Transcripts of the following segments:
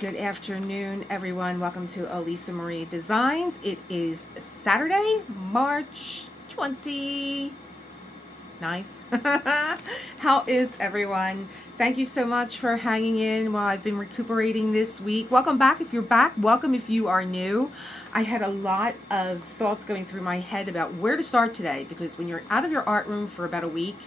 Good afternoon, everyone. Welcome to Elisa Marie Designs. It is Saturday, March 29th. How is everyone? Thank you so much for hanging in while I've been recuperating this week. Welcome back if you're back. Welcome if you are new. I had a lot of thoughts going through my head about where to start today, because when you're out of your art room for about a week,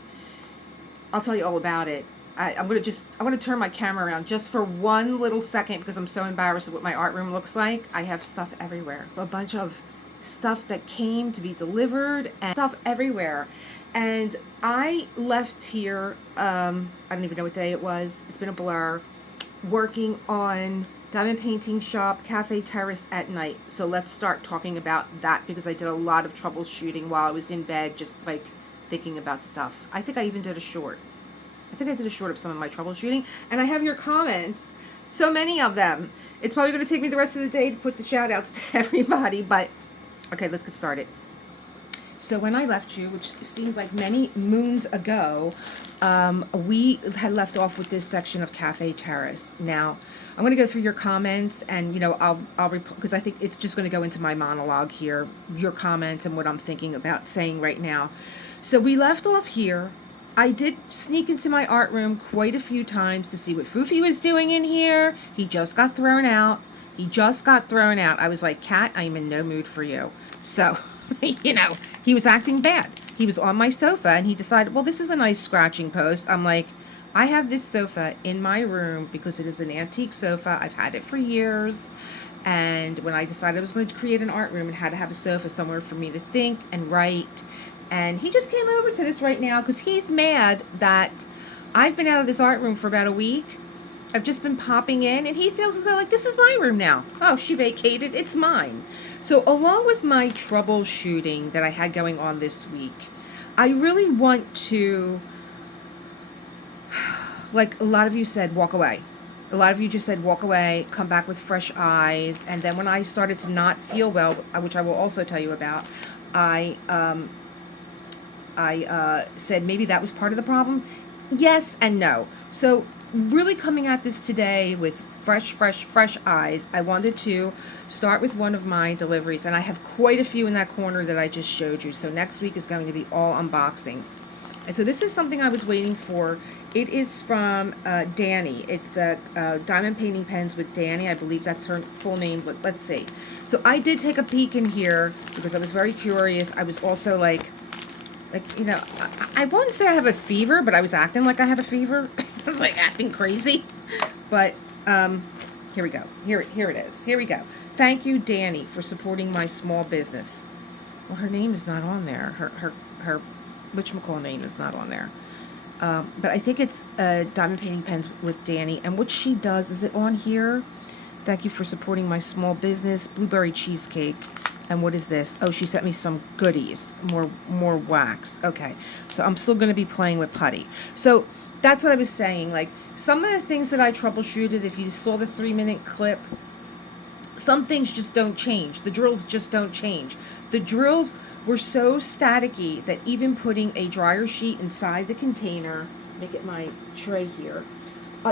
I'll tell you all about it. I want to turn my camera around just for one little second because I'm so embarrassed of what my art room looks like. I have stuff everywhere. A bunch of stuff that came to be delivered and stuff everywhere. And I left here, I don't even know what day it was. It's been a blur. Working on Diamond Painting Shop, Cafe Terrace at night. So let's start talking about that, because I did a lot of troubleshooting while I was in bed, just like thinking about stuff. I think I even did a short. I think I did a short of some of my troubleshooting, and I have your comments, so many of them. It's probably going to take me the rest of the day to put the shout outs to everybody, but okay, let's get started. So when I left you, which seemed like many moons ago, we had left off with this section of Cafe Terrace. Now, I'm going to go through your comments, and I'll because I think it's just going to go into my monologue here, your comments and what I'm thinking about saying right now. So we left off here. I did sneak into my art room quite a few times to see what Foofy was doing in here. He just got thrown out. I was like, Cat, I am in no mood for you. So, he was acting bad. He was on my sofa, and he decided, well, this is a nice scratching post. I'm like, I have this sofa in my room because it is an antique sofa. I've had it for years. And when I decided I was going to create an art room and had to have a sofa somewhere for me to think and write, and he just came over to this right now because he's mad that I've been out of this art room for about a week. I've just been popping in, and he feels as though, like, this is my room now. Oh, she vacated. It's mine. So along with my troubleshooting that I had going on this week, I really want to, like a lot of you said, walk away. A lot of you just said, walk away, come back with fresh eyes. And then when I started to not feel well, which I will also tell you about, I said maybe that was part of the problem. Yes and no. So really coming at this today with fresh eyes, I wanted to start with one of my deliveries, and I have quite a few in that corner that I just showed you. So next week is going to be all unboxings. And so this is something I was waiting for. It is from Dani. It's Diamond Painting Pens with Dani. I believe that's her full name, but let's see. So I did take a peek in here because I was very curious. I was also like, I wouldn't say I have a fever, but I was acting like I had a fever. I was like acting crazy. But here we go. Here it is. Here we go. Thank you, Dani, for supporting my small business. Well, her name is not on there. Her whatchamacall name is not on there. But I think it's Diamond Painting Pens with Dani. And what she does, is it on here? Thank you for supporting my small business. Blueberry cheesecake. And what is this? Oh, she sent me some goodies, more wax. Okay, so I'm still going to be playing with Putty. So that's what I was saying. Like, some of the things that I troubleshooted, if you saw the 3-minute clip, some things just don't change. The drills just don't change. The drills were so staticky that even putting a dryer sheet inside the container, make it my tray here,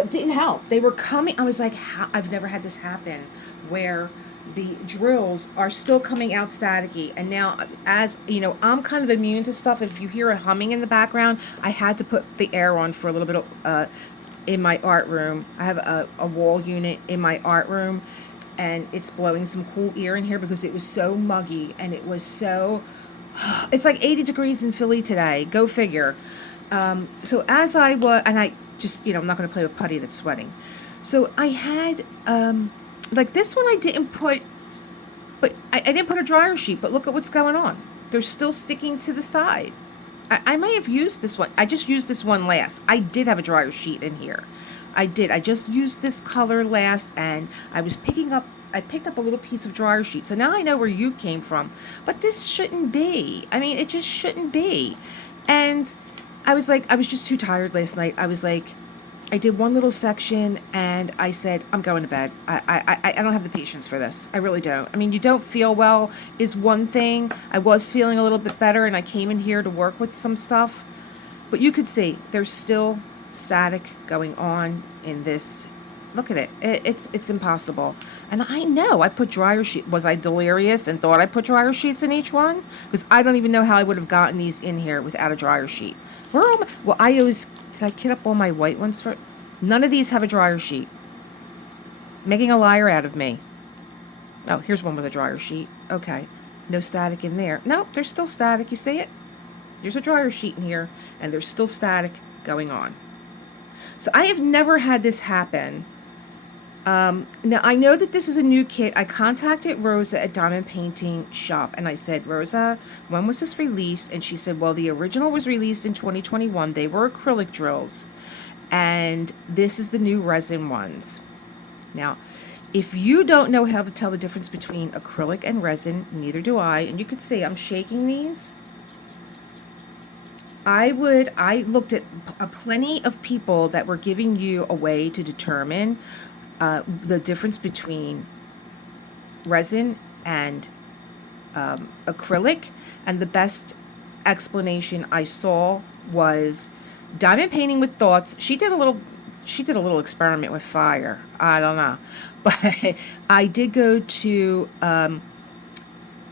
didn't help. They were coming. I was like, I've never had this happen, where the drills are still coming out staticky. And now, as you know, I'm kind of immune to stuff. If you hear a humming in the background, I had to put the air on for a little bit of, in my art room. I have a wall unit in my art room, and it's blowing some cool air in here because it was so muggy, and it was so, it's like 80 degrees in Philly today. Go figure. So as I was, and I just, I'm not going to play with Putty that's sweating. So I had, like this one I didn't put, but I didn't put a dryer sheet, but look at what's going on. They're still sticking to the side. I may have used this one. I just used this one last. I did have a dryer sheet in here. I did. I just used this color last, and I picked up a little piece of dryer sheet. So now I know where you came from. But this shouldn't be. I mean, it just shouldn't be. And I was like, I was just too tired last night. I was like, I did one little section, and I said, I'm going to bed. I don't have the patience for this. I really don't. I mean, you don't feel well is one thing. I was feeling a little bit better, and I came in here to work with some stuff. But you could see there's still static going on in this Look at it. It's impossible. And I know I put dryer sheet. Was I delirious and thought I put dryer sheets in each one? Because I don't even know how I would have gotten these in here without a dryer sheet. Where are my, well, I always, did I kit up all my white ones for? None of these have a dryer sheet. Making a liar out of me. Oh, here's one with a dryer sheet. Okay. No static in there. No, there's still static. You see it? There's a dryer sheet in here, and there's still static going on. So I have never had this happen. Now, I know that this is a new kit. I contacted Rosa at Diamond Painting Shop, and I said, Rosa, when was this released? And she said, well, the original was released in 2021. They were acrylic drills, and this is the new resin ones. Now, if you don't know how to tell the difference between acrylic and resin, neither do I, and you can see I'm shaking these. I looked at plenty of people that were giving you a way to determine the difference between resin and acrylic, and the best explanation I saw was Diamond Painting with Thoughts. She did a little experiment with fire. I don't know, but I did go to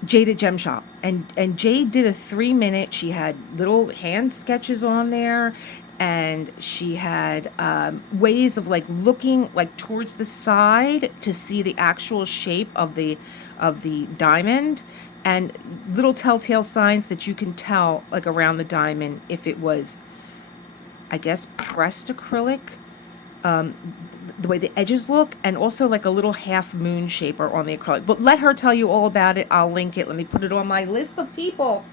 Jade at Gem Shop, and Jade did a 3-minute. She had little hand sketches on there, and she had ways of like looking like towards the side to see the actual shape of the diamond, and little telltale signs that you can tell like around the diamond if it was, I guess, pressed acrylic, the way the edges look, and also like a little half moon shaper on the acrylic. But let her tell you all about it. I'll link it. Let me put it on my list of people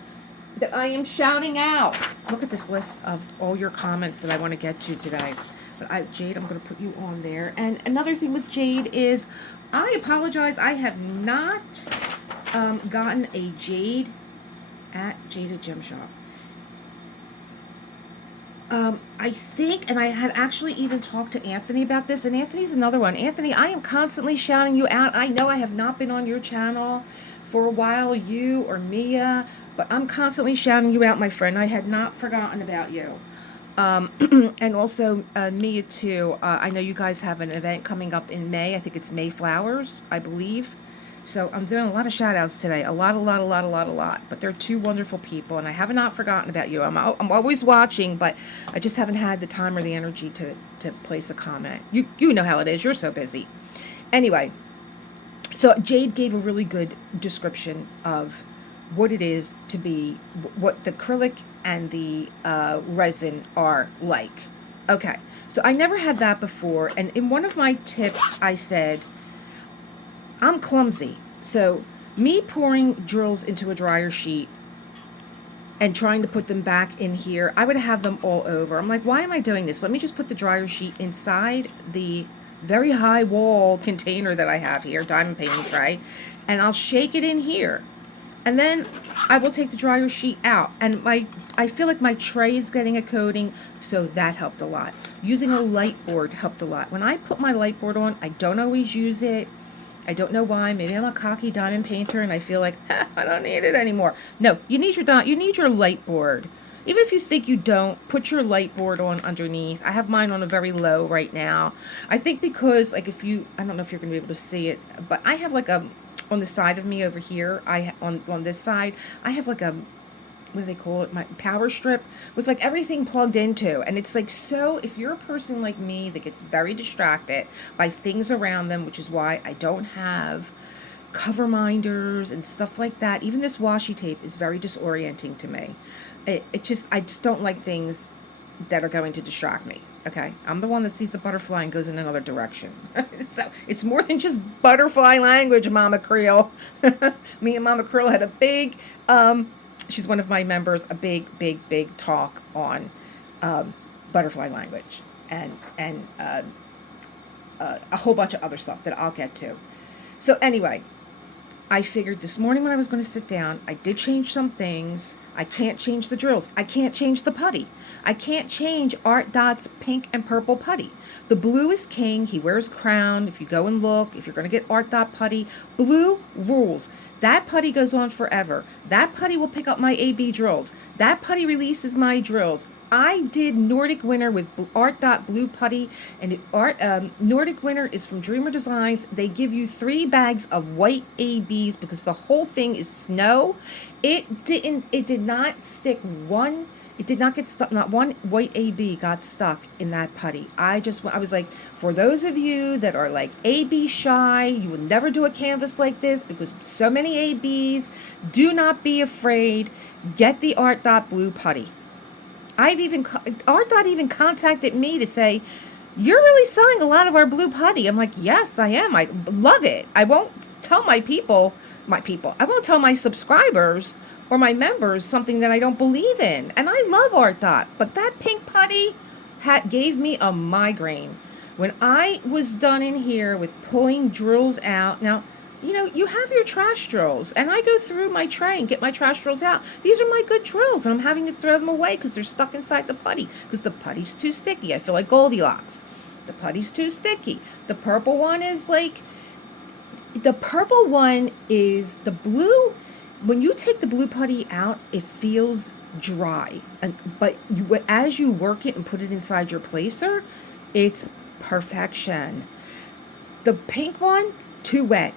that I am shouting out. Look at this list of all your comments that I want to get to today. But Jade, I'm going to put you on there. And another thing with Jade is, I apologize, I have not gotten a Jade at Gem Shop. I think, and I had actually even talked to Anthony about this, and Anthony's another one. Anthony, I am constantly shouting you out. I know I have not been on your channel for a while, you or Mia, but I'm constantly shouting you out, my friend. I had not forgotten about you. And also Mia too. I know you guys have an event coming up in May. I think it's May Flowers, I believe. So I'm doing a lot of shout outs today. A lot. But they're two wonderful people, and I have not forgotten about you. I'm always watching, but I just haven't had the time or the energy to place a comment. You know how it is. You're so busy. Anyway, so Jade gave a really good description of what it is to be, what the acrylic and the resin are like. Okay, so I never had that before, and in one of my tips I said, I'm clumsy, so me pouring drills into a dryer sheet and trying to put them back in here, I would have them all over. I'm like, why am I doing this? Let me just put the dryer sheet inside the very high wall container that I have here, diamond painting tray, and I'll shake it in here. And then I will take the dryer sheet out, and I feel like my tray is getting a coating, so that helped a lot. Using a light board helped a lot. When I put my light board on, I don't always use it. I don't know why. Maybe I'm a cocky diamond painter and I feel like, I don't need it anymore. No, you need your light board. Even if you think you don't, put your light board on underneath. I have mine on a very low right now. I think because, like, I don't know if you're going to be able to see it, but I have like on the side of me over here, on this side, I have like a, what do they call it, my power strip with like everything plugged into, and it's like, so if you're a person like me that gets very distracted by things around them, which is why I don't have cover minders and stuff like that, even this washi tape is very disorienting to me. I just don't like things that are going to distract me. Okay, I'm the one that sees the butterfly and goes in another direction. So it's more than just butterfly language, Mama Creel. Me and Mama Creel had a big she's one of my members, a big talk on butterfly language and a whole bunch of other stuff that I'll get to. So anyway, I figured this morning when I was going to sit down, I did change some things. I can't change the drills. I can't change the putty. I can't change ARTDOT's pink and purple putty. The blue is king. He wears crown. If you go and look, if you're going to get ARTDOT putty, blue rules. That putty goes on forever. That putty will pick up my AB drills. That putty releases my drills. I did Nordic Winter with ARTDOT Blue Putty, and Nordic Winter is from Dreamer Designs. They give you 3 bags of white ABs because the whole thing is snow. It did not stick one. It did not get stuck. Not one white AB got stuck in that putty. I was like, for those of you that are like AB shy, you would never do a canvas like this because it's so many ABs. Do not be afraid. Get the ARTDOT Blue Putty. ARTDOT even contacted me to say, you're really selling a lot of our blue putty. I'm like, yes, I am. I love it. I won't tell I won't tell my subscribers or my members something that I don't believe in. And I love ARTDOT, but that pink putty gave me a migraine. When I was done in here with pulling drills out, now, you know, you have your trash drills, and I go through my tray and get my trash drills out. These are my good drills, and I'm having to throw them away because they're stuck inside the putty because the putty's too sticky. I feel like Goldilocks. The putty's too sticky. The purple one is the blue. When you take the blue putty out, it feels dry, but as you work it and put it inside your placer, it's perfection. The pink one, too wet.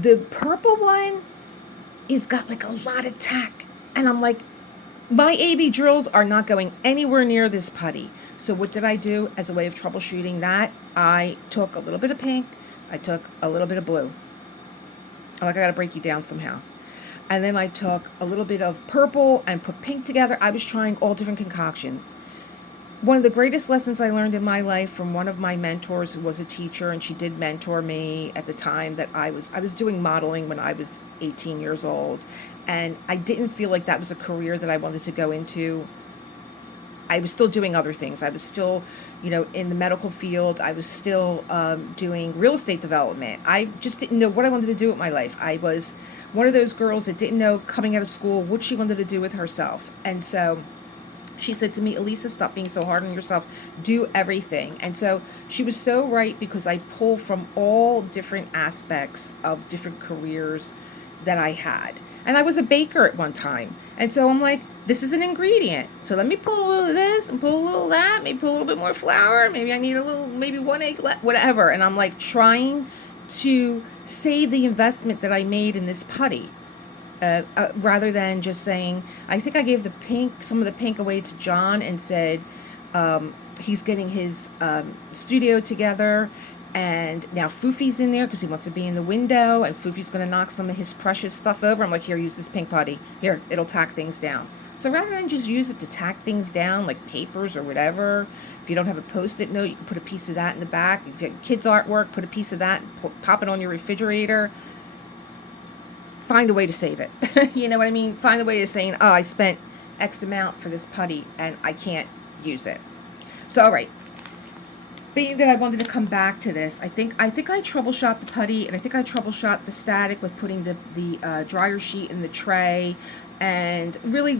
The purple one is got like a lot of tack. And I'm like, my AB drills are not going anywhere near this putty. So what did I do as a way of troubleshooting that? I took a little bit of pink. I took a little bit of blue. I'm like, I got to break you down somehow. And then I took a little bit of purple and put pink together. I was trying all different concoctions. One of the greatest lessons I learned in my life from one of my mentors who was a teacher, and she did mentor me at the time that I was doing modeling when I was 18 years old, and I didn't feel like that was a career that I wanted to go into. I was still doing other things. I was still, in the medical field. I was still doing real estate development. I just didn't know what I wanted to do with my life. I was one of those girls that didn't know coming out of school what she wanted to do with herself. And so she said to me, Elisa, stop being so hard on yourself. Do everything. And so she was so right, because I pull from all different aspects of different careers that I had. And I was a baker at one time. And so I'm like, this is an ingredient. So let me pull a little of this and pull a little of that. Maybe put a little bit more flour. Maybe I need maybe 1 egg, whatever. And I'm like trying to save the investment that I made in this putty. Rather than just saying, I think I gave some of the pink away to John and said he's getting his studio together, and now Foofy's in there because he wants to be in the window, and Foofy's going to knock some of his precious stuff over. I'm like, here, use this pink putty. Here, it'll tack things down. So rather than just use it to tack things down like papers or whatever, if you don't have a Post-it note, you can put a piece of that in the back. If you have kids' artwork, put a piece of that, pop it on your refrigerator. Find a way to save it. You know what I mean? Find a way to saying, oh, I spent X amount for this putty and I can't use it. So, all right. Being that I wanted to come back to this, I think I troubleshot the putty, and I think I troubleshot the static with putting the dryer sheet in the tray, and really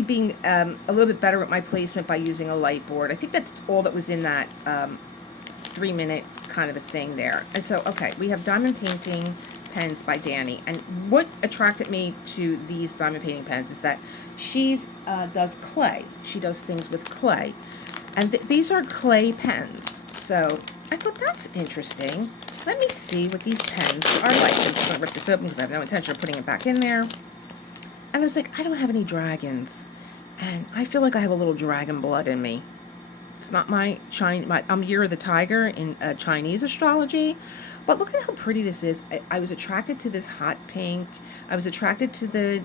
being a little bit better at my placement by using a light board. I think that's all that was in that 3-minute kind of a thing there. And so, okay, we have Diamond Painting pens by Dani, and what attracted me to these diamond painting pens is that she does clay. She does things with clay, and these are clay pens. So I thought, that's interesting. Let me see what these pens are like. I'm just going to rip this open because I have no intention of putting it back in there. And I was like, I don't have any dragons, and I feel like I have a little dragon blood in me. It's not I'm Year of the Tiger in Chinese astrology. But look at how pretty this is. I was attracted to this hot pink. I was attracted to the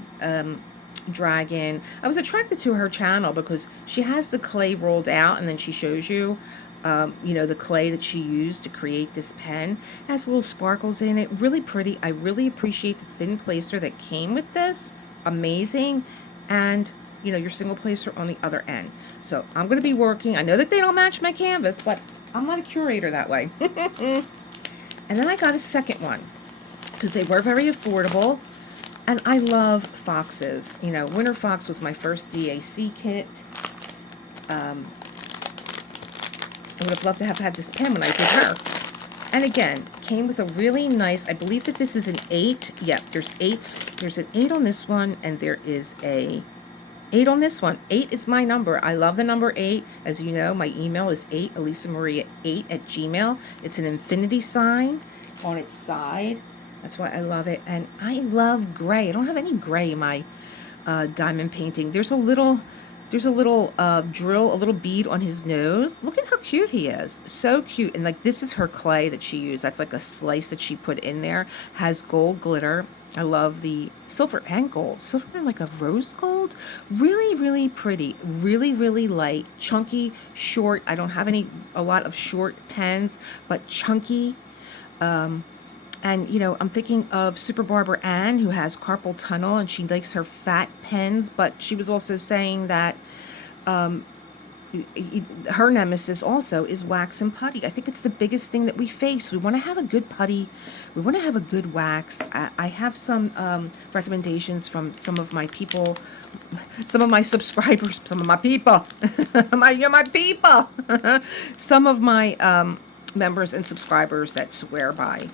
dragon. I was attracted to her channel because she has the clay rolled out, and then she shows you, the clay that she used to create this pen. It has little sparkles in it. Really pretty. I really appreciate the thin placer that came with this. Amazing. And your single placer on the other end. So I'm going to be working. I know that they don't match my canvas, but I'm not a curator that way. And then I got a second one because they were very affordable, and I love foxes. Winter Fox was my first DAC kit. I would have loved to have had this pen when I did her. And again, came with a really nice, I believe that this is an 8. Yep, there's 8s. There's an 8 on this one, and there is a 8 on this one. 8 is my number. I love the number 8. As you know, my email is 8, ElisaMaria8@gmail. It's an infinity sign on its side. That's why I love it. And I love gray. I don't have any gray in my diamond painting. There's a little drill, a little bead on his nose. Look at how cute he is. So cute. And like, this is her clay that she used. That's like a slice that she put in there. Has gold glitter. I love the silver and gold. Silver like a rose gold. Really, really pretty. Really, really light. Chunky, short. I don't have a lot of short pens, but chunky. And, you know, I'm thinking of Super Barber Ann, who has carpal tunnel, and she likes her fat pens, but she was also saying that her nemesis also is wax and putty. I think it's the biggest thing that we face. We want to have a good putty. We want to have a good wax. I have some recommendations from some of my people, some of my subscribers, some of my people. You're my people. Some of my members and subscribers that swear by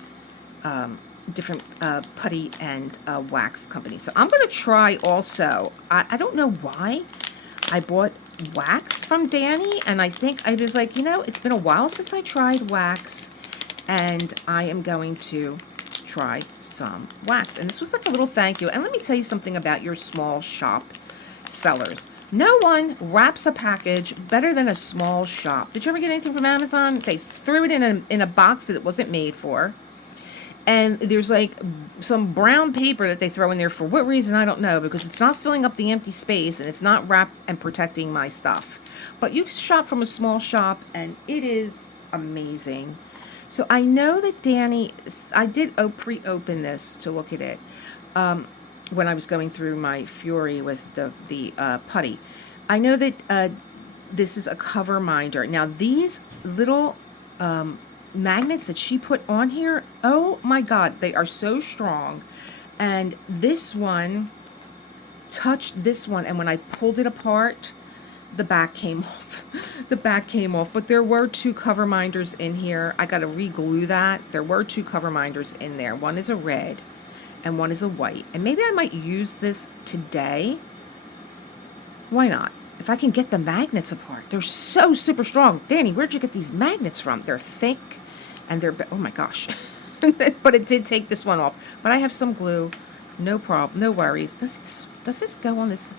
different putty and wax companies. So I'm going to try also. I don't know why I bought wax from Dani, and I think I was like, you know, it's been a while since I tried wax, and I am going to try some wax. And this was like a little thank you. And let me tell you something about your small shop sellers. No one wraps a package better than a small shop. Did you ever get anything from Amazon? They threw it in a box that it wasn't made for. And there's like some brown paper that they throw in there for what reason, I don't know, because it's not filling up the empty space and it's not wrapped and protecting my stuff. But you shop from a small shop and it is amazing. So I know that Dani, I did pre-open this to look at it when I was going through my Fury with the putty. I know that this is a cover minder. Now these little magnets that she put on here, oh my god, they are so strong. And this one touched this one, and when I pulled it apart, the back came off. The back came off. But there were 2 cover minders in here. I gotta re-glue that. There were 2 cover minders in there. One is a red and one is a white, and maybe I might use this today. Why not? If I can get the magnets apart. They're so super strong. Dani, where'd you get these magnets from? They're thick. And they're, oh my gosh. But it did take this one off. But I have some glue. No problem. No worries. Does this go on this?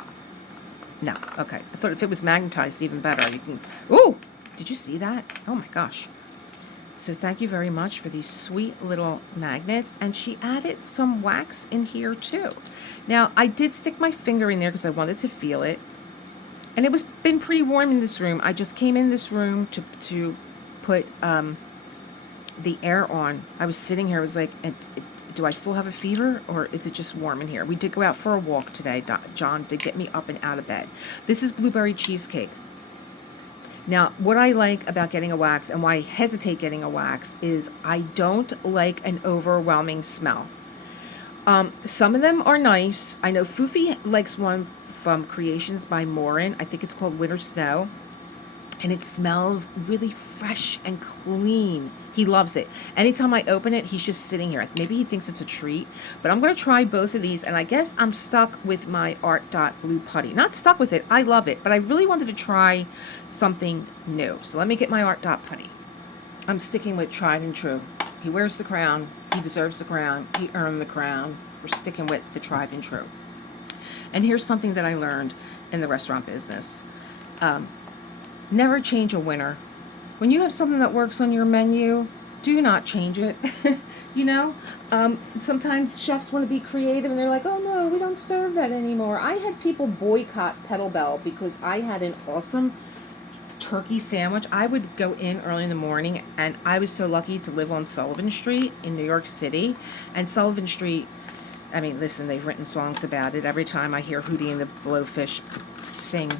No. Okay. I thought if it was magnetized, even better. You can, ooh! Did you see that? Oh my gosh. So thank you very much for these sweet little magnets. And she added some wax in here too. Now, I did stick my finger in there because I wanted to feel it. And it was been pretty warm in this room. I just came in this room to put the air on. I was sitting here, I was like, do I still have a fever, or is it just warm in here? We did go out for a walk today. John did get me up and out of bed. This is blueberry cheesecake. Now, what I like about getting a wax, and why I hesitate getting a wax, is I don't like an overwhelming smell. Some of them are nice. I know Foofy likes one from Creations by Morin. I think it's called Winter Snow. And it smells really fresh and clean. He loves it. Anytime I open it, he's just sitting here. Maybe he thinks it's a treat. But I'm going to try both of these. And I guess I'm stuck with my ARTDOT blue putty. Not stuck with it. I love it. But I really wanted to try something new. So let me get my ARTDOT putty. I'm sticking with tried and true. He wears the crown. He deserves the crown. He earned the crown. We're sticking with the tried and true. And here's something that I learned in the restaurant business. Never change a winner. When you have something that works on your menu, do not change it. You know, sometimes chefs want to be creative and they're like, oh no, we don't serve that anymore. I had people boycott Petal Bell because I had an awesome turkey sandwich. I would go in early in the morning, and I was so lucky to live on Sullivan Street in New York City. And Sullivan Street, I mean, listen, they've written songs about it. Every time I hear Hootie and the Blowfish sing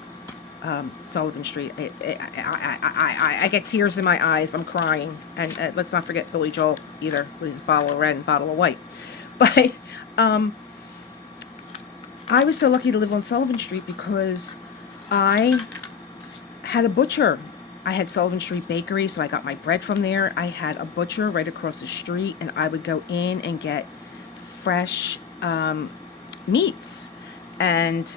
Sullivan Street, I get tears in my eyes. I'm crying. And let's not forget Billy Joel either, with his bottle of red and bottle of white. But I was so lucky to live on Sullivan Street because I had a butcher. I had Sullivan Street Bakery, so I got my bread from there. I had a butcher right across the street, and I would go in and get fresh meats. And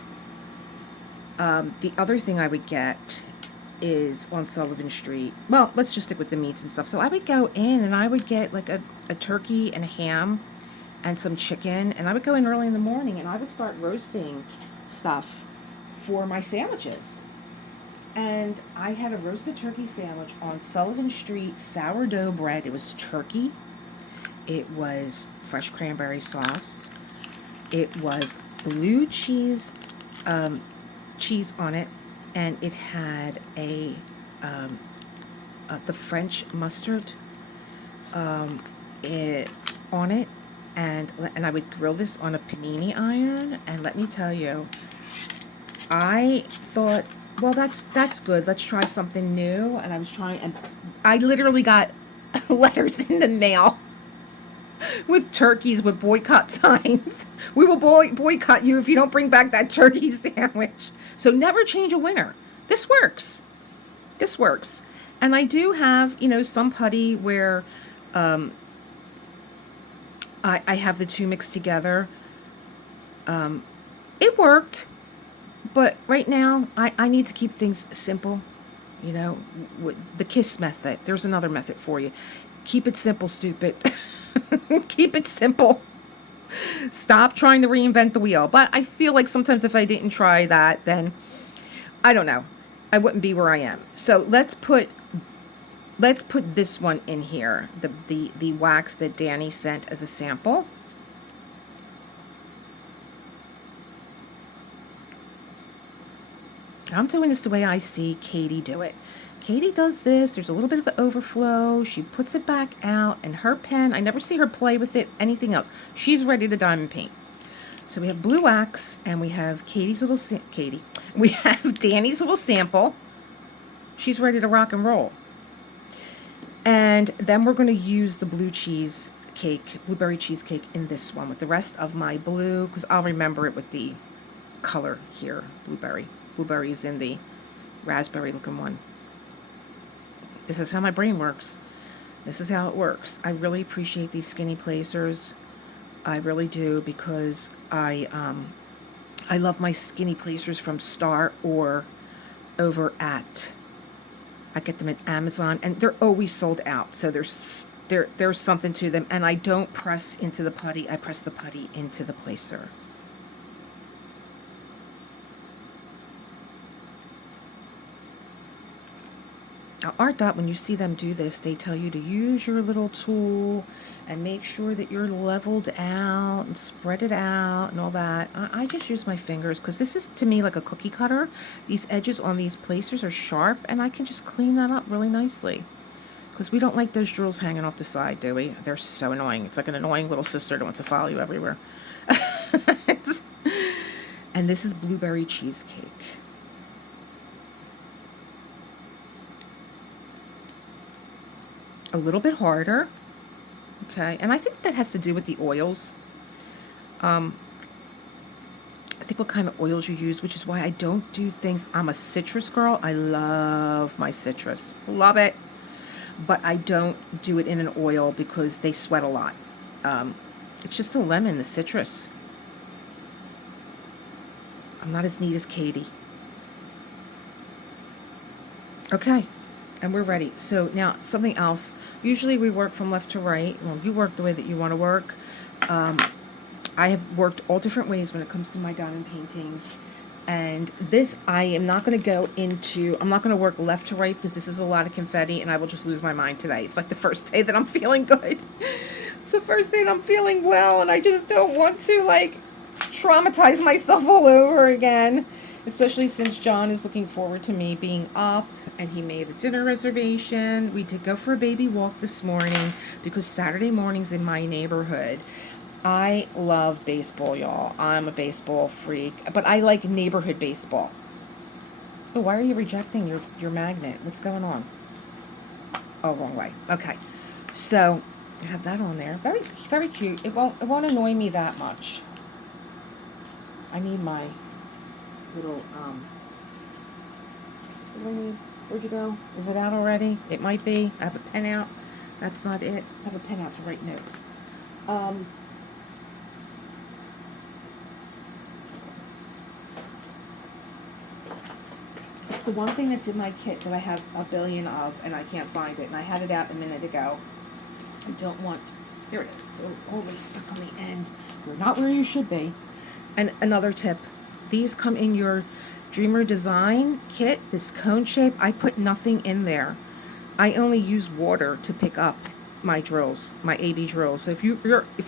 The other thing I would get is on Sullivan Street. Well, let's just stick with the meats and stuff. So I would go in and I would get like a turkey and a ham and some chicken, and I would go in early in the morning and I would start roasting stuff for my sandwiches. And I had a roasted turkey sandwich on Sullivan Street, sourdough bread. It was turkey. It was fresh cranberry sauce. It was blue cheese, cheese on it, and it had the French mustard on it, and I would grill this on a panini iron. And let me tell you, I thought, well, that's good. Let's try something new. And I was trying, and I literally got letters in the mail with turkeys with boycott signs. We will boycott you if you don't bring back that turkey sandwich. So never change a winner. This works. This works. And I do have, you know, some putty where I have the two mixed together. It worked, but right now I need to keep things simple. You know, the KISS method. There's another method for you. Keep it simple, stupid. Keep it simple. Stop trying to reinvent the wheel. But I feel like sometimes if I didn't try that, then I don't know, I wouldn't be where I am. So let's put this one in here, the wax that Danny sent as a sample. I'm doing this the way I see Katie do it. Katie does this. There's a little bit of an overflow. She puts it back out, and her pen, I never see her play with it, anything else. She's ready to diamond paint. So we have blue wax, and we have we have Danny's little sample. She's ready to rock and roll. And then we're going to use the blueberry cheesecake in this one with the rest of my blue, because I'll remember it with the color here, blueberry. Blueberry is in the raspberry looking one. This is how my brain works. This is how it works. I really appreciate these skinny placers. I really do, because I love my skinny placers from Star or over at, I get them at Amazon, and they're always sold out. So there's something to them, and I don't press into the putty. I press the putty into the placer. Now, ARTDOT, when you see them do this, they tell you to use your little tool and make sure that you're leveled out and spread it out and all that. I just use my fingers, because this is, to me, like a cookie cutter. These edges on these placers are sharp, and I can just clean that up really nicely. Because we don't like those drills hanging off the side, do we? They're so annoying. It's like an annoying little sister that wants to follow you everywhere. And this is blueberry cheesecake. A little bit harder, okay, and I think that has to do with the oils. I think what kind of oils you use, which is why I don't do things. I'm a citrus girl. I love my citrus, love it, but I don't do it in an oil because they sweat a lot. It's just the lemon, the citrus. I'm not as neat as Katie. Okay. And we're ready. So now something else. Usually we work from left to right. Well, you work the way that you want to work. I have worked all different ways when it comes to my diamond paintings. And this, I am not going to go into, I'm not going to work left to right, because this is a lot of confetti and I will just lose my mind today. It's like the first day that I'm feeling good. It's the first day that I'm feeling well, and I just don't want to, like, traumatize myself all over again. Especially since John is looking forward to me being up, and he made a dinner reservation. We did go for a baby walk this morning, because Saturday mornings in my neighborhood, I love baseball, y'all. I'm a baseball freak, but I like neighborhood baseball. Oh, why are you rejecting your magnet? What's going on? Oh, wrong way. Okay. So, I have that on there. Very, very cute. It won't annoy me that much. I need my little, what do I need? Where'd you go? Is it out already? It might be. I have a pen out. That's not it. I have a pen out to write notes. it's the one thing that's in my kit that I have a billion of, and I can't find it, and I had it out a minute ago. I don't want, here it is, it's always stuck on the end. You're not where you should be. And another tip, these come in your Dreamer Design kit, this cone shape. I put nothing in there. I only use water to pick up my drills, my AB drills. So if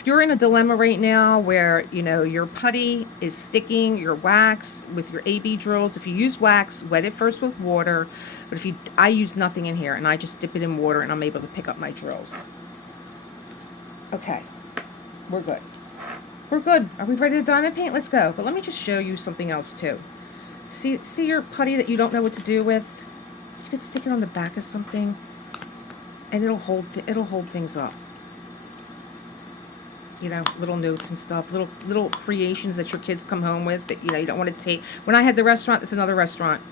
you're in a dilemma right now where, you know, your putty is sticking, your wax with your AB drills, if you use wax, wet it first with water. But I use nothing in here, and I just dip it in water, and I'm able to pick up my drills. Okay, we're good. We're good. Are we ready to diamond paint? Let's go. But let me just show you something else too. See your putty that you don't know what to do with? You could stick it on the back of something, and it'll hold things up. You know, little notes and stuff, little creations that your kids come home with that, you know, you don't want to take. When I had the restaurant, that's another restaurant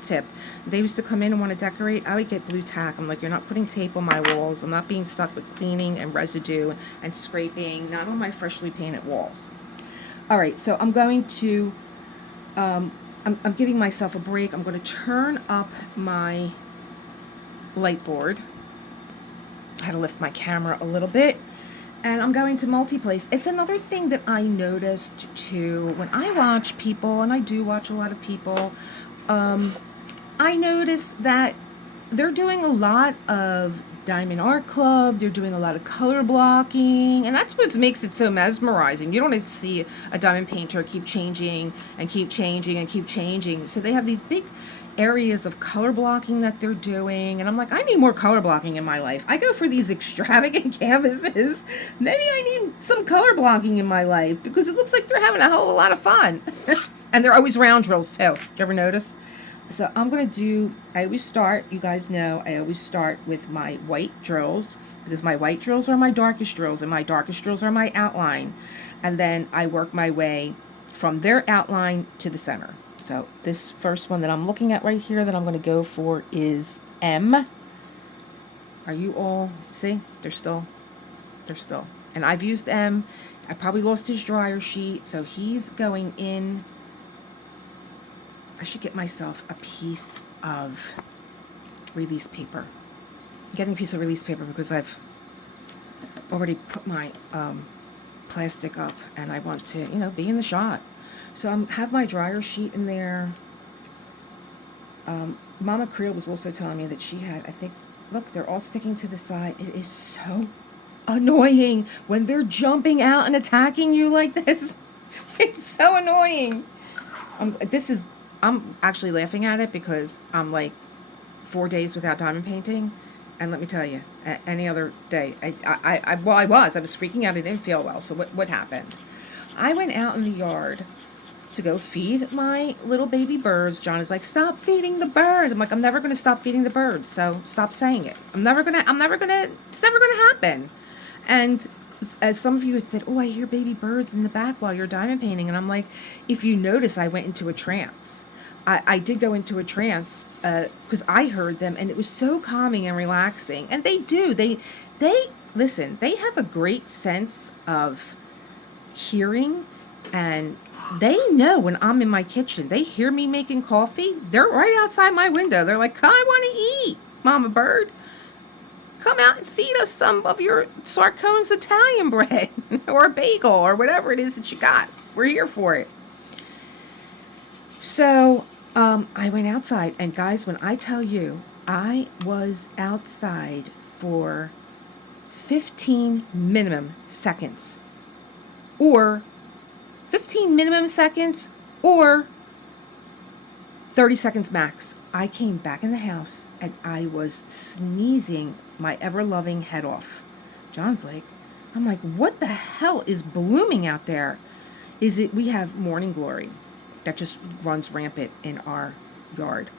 tip. They used to come in and want to decorate. I would get blue tack. I'm like, you're not putting tape on my walls. I'm not being stuck with cleaning and residue and scraping, not on my freshly painted walls. All right, so I'm going to, I'm giving myself a break. I'm going to turn up my light board. I had to lift my camera a little bit, and I'm going to multi-place. It's another thing that I noticed too when I watch people, and I do watch a lot of people. I notice that they're doing a lot of Diamond Art Club. They're doing a lot of color blocking, and that's what makes it so mesmerizing. You don't want to see a diamond painter keep changing and keep changing and keep changing. So they have these big areas of color blocking that they're doing, and I'm like, I need more color blocking in my life. I go for these extravagant canvases. Maybe I need some color blocking in my life, because it looks like they're having a hell of a lot of fun. And they're always round drills too. Did you ever notice? So I'm going to do, I always start, you guys know, I always start with my white drills, because my white drills are my darkest drills, and my darkest drills are my outline. And then I work my way from their outline to the center. So this first one that I'm looking at right here that I'm going to go for is M. Are you all, see, they're still. And I've used M. I probably lost his dryer sheet, so he's going in. I should get myself a piece of release paper. I'm getting a piece of release paper because I've already put my plastic up, and I want to, you know, be in the shot. So I have my dryer sheet in there. Mama Creel was also telling me that she had, I think, look, they're all sticking to the side. It is so annoying when they're jumping out and attacking you like this. It's so annoying. I'm actually laughing at it because I'm like 4 days without diamond painting. And let me tell you, any other day, I was freaking out. It didn't feel well. So what happened? I went out in the yard to go feed my little baby birds. John is like, stop feeding the birds. I'm like, I'm never going to stop feeding the birds. So stop saying it. it's never going to happen. And as some of you had said, oh, I hear baby birds in the back while you're diamond painting. And I'm like, if you notice, I went into a trance. I did go into a trance because I heard them, and it was so calming and relaxing. And they do. They listen, they have a great sense of hearing, and they know when I'm in my kitchen. They hear me making coffee. They're right outside my window. They're like, I want to eat, Mama Bird. Come out and feed us some of your Sarcone's Italian bread or a bagel or whatever it is that you got. We're here for it. So I went outside, and guys, when I tell you, I was outside for 15 minimum seconds, or 15 minimum seconds, or 30 seconds max. I came back in the house, and I was sneezing my ever-loving head off. John's like, I'm like, what the hell is blooming out there? We have morning glory that just runs rampant in our yard.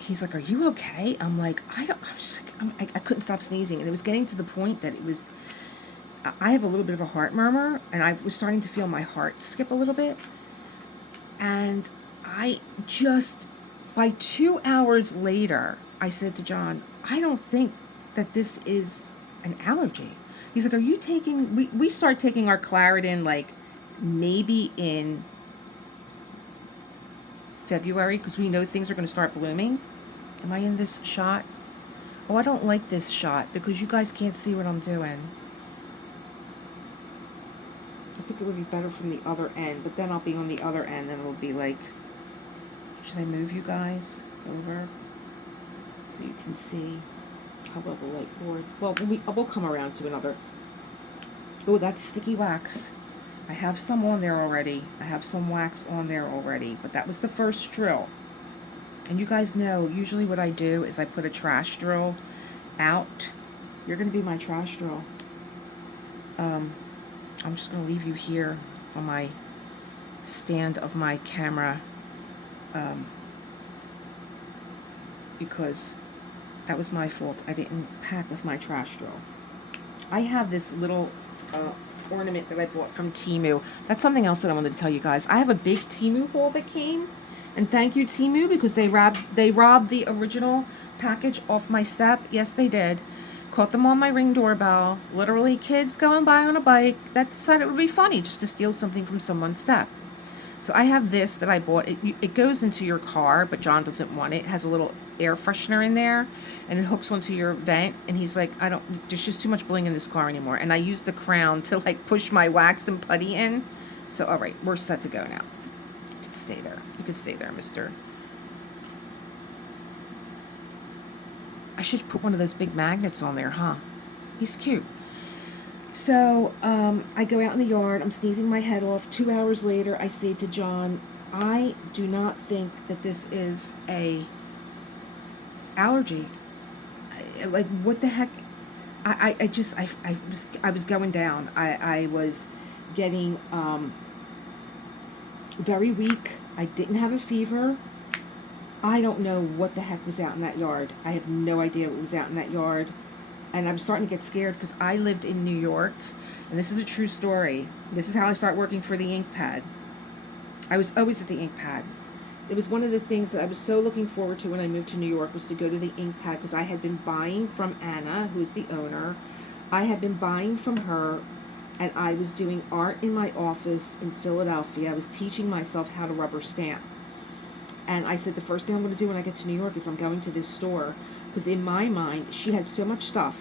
He's like, are you okay? I'm like, I couldn't stop sneezing, and it was getting to the point that I have a little bit of a heart murmur, and I was starting to feel my heart skip a little bit. And by 2 hours later, I said to John, I don't think that this is an allergy. He's like, are you taking, we start taking our Claritin like maybe in February, because we know things are going to start blooming. Am I in this shot? Oh, I don't like this shot because you guys can't see what I'm doing. I think it would be better from the other end, but then I'll be on the other end and it'll be like, should I move you guys over so you can see how well the light board? Well, we'll come around to another. Oh, that's sticky wax. I have some on there already. I have some wax on there already, but that was the first drill. And you guys know, usually what I do is I put a trash drill out. You're going to be my trash drill. I'm just going to leave you here on my stand of my camera because that was my fault. I didn't pack with my trash drill. I have this little ornament that I bought from Temu. That's something else that I wanted to tell you guys. I have a big Temu haul that came, and thank you Temu, because they robbed the original package off my step. Yes, they did. Caught them on my Ring doorbell. Literally kids going by on a bike that decided it would be funny just to steal something from someone's step. So I have this that I bought. It goes into your car, but John doesn't want it. It has a little air freshener in there, and it hooks onto your vent. And he's like, there's just too much bling in this car anymore. And I use the crown to like push my wax and putty in. So all right, we're set to go now. You can stay there. You can stay there, mister. I should put one of those big magnets on there, huh? He's cute. So, I go out in the yard, I'm sneezing my head off. 2 hours later, I say to John, I do not think that this is a allergy. Like, what the heck? I was going down. I was getting, very weak. I didn't have a fever. I don't know what the heck was out in that yard. I have no idea what was out in that yard. And I'm starting to get scared because I lived in New York, and this is a true story. This is how I started working for the ink pad. I was always at the ink pad. It was one of the things that I was so looking forward to when I moved to New York, was to go to the ink pad, because I had been buying from Anna, who's the owner. I had been buying from her, and I was doing art in my office in Philadelphia. I was teaching myself how to rubber stamp. And I said, the first thing I'm going to do when I get to New York is I'm going to this store. Because in my mind, she had so much stuff.